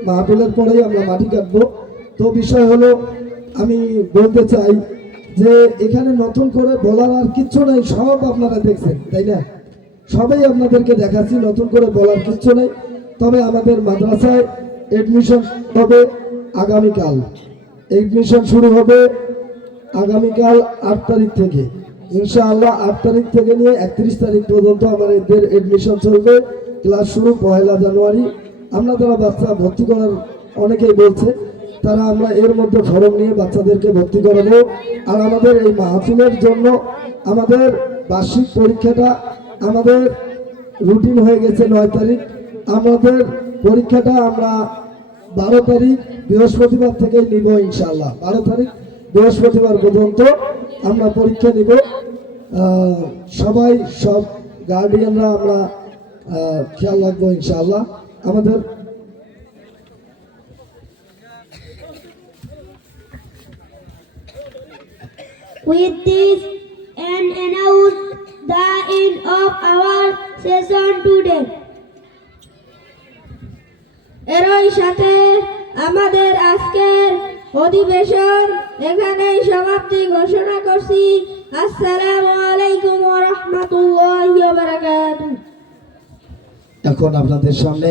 মাহফিলের পরেই আমরা মাটি কাটবো। তো বিষয় হলো, আমি বলতে চাই যে এখানে নতুন করে বলার আর কিচ্ছু নেই, সব আপনারা দেখছেন তাই না? সবাই আপনাদেরকে দেখাচ্ছি, নতুন করে বলার কিচ্ছু নেই। তবে আমাদের মাদ্রাসায় এডমিশন হবে আগামীকাল। এডমিশন শুরু হবে আগামীকাল 8 তারিখ থেকে, ইনশাআল্লাহ 8 তারিখ থেকে নিয়ে 31 তারিখ পর্যন্ত আমাদের এডমিশন চলবে। ক্লাস শুরু 1 জানুয়ারি। আমরা যারা বাচ্চা ভর্তি করার অনেকেই বলছে, তারা আমরা এর মধ্যে ফর্ম নিয়ে বাচ্চাদেরকে ভর্তি করাবো। আর আমাদের এই মাহফিলের জন্য আমাদের বার্ষিক পরীক্ষাটা আমাদের রুটিন হয়ে গেছে 9 তারিখ। আমাদের পরীক্ষাটা আমরা 12 তারিখ বৃহস্পতিবার থেকে নিব ইনশাআল্লাহ। 12 তারিখ বৃহস্পতিবার পর্যন্ত আমরা পরীক্ষা নিব। সব গার্ডিয়ানরা আমরা খেয়াল রাখবো ইনশাআল্লাহ। আমাদের With this and announce the end of our session today. এরই সাথে আমাদের আজকের অধিবেশন এখানেই সমাপ্তি ঘোষণা করছি। আসসালামু আলাইকুম ওয়া রাহমাতুল্লাহি ওয়া বারাকাতুহু। এখন আপনাদের সামনে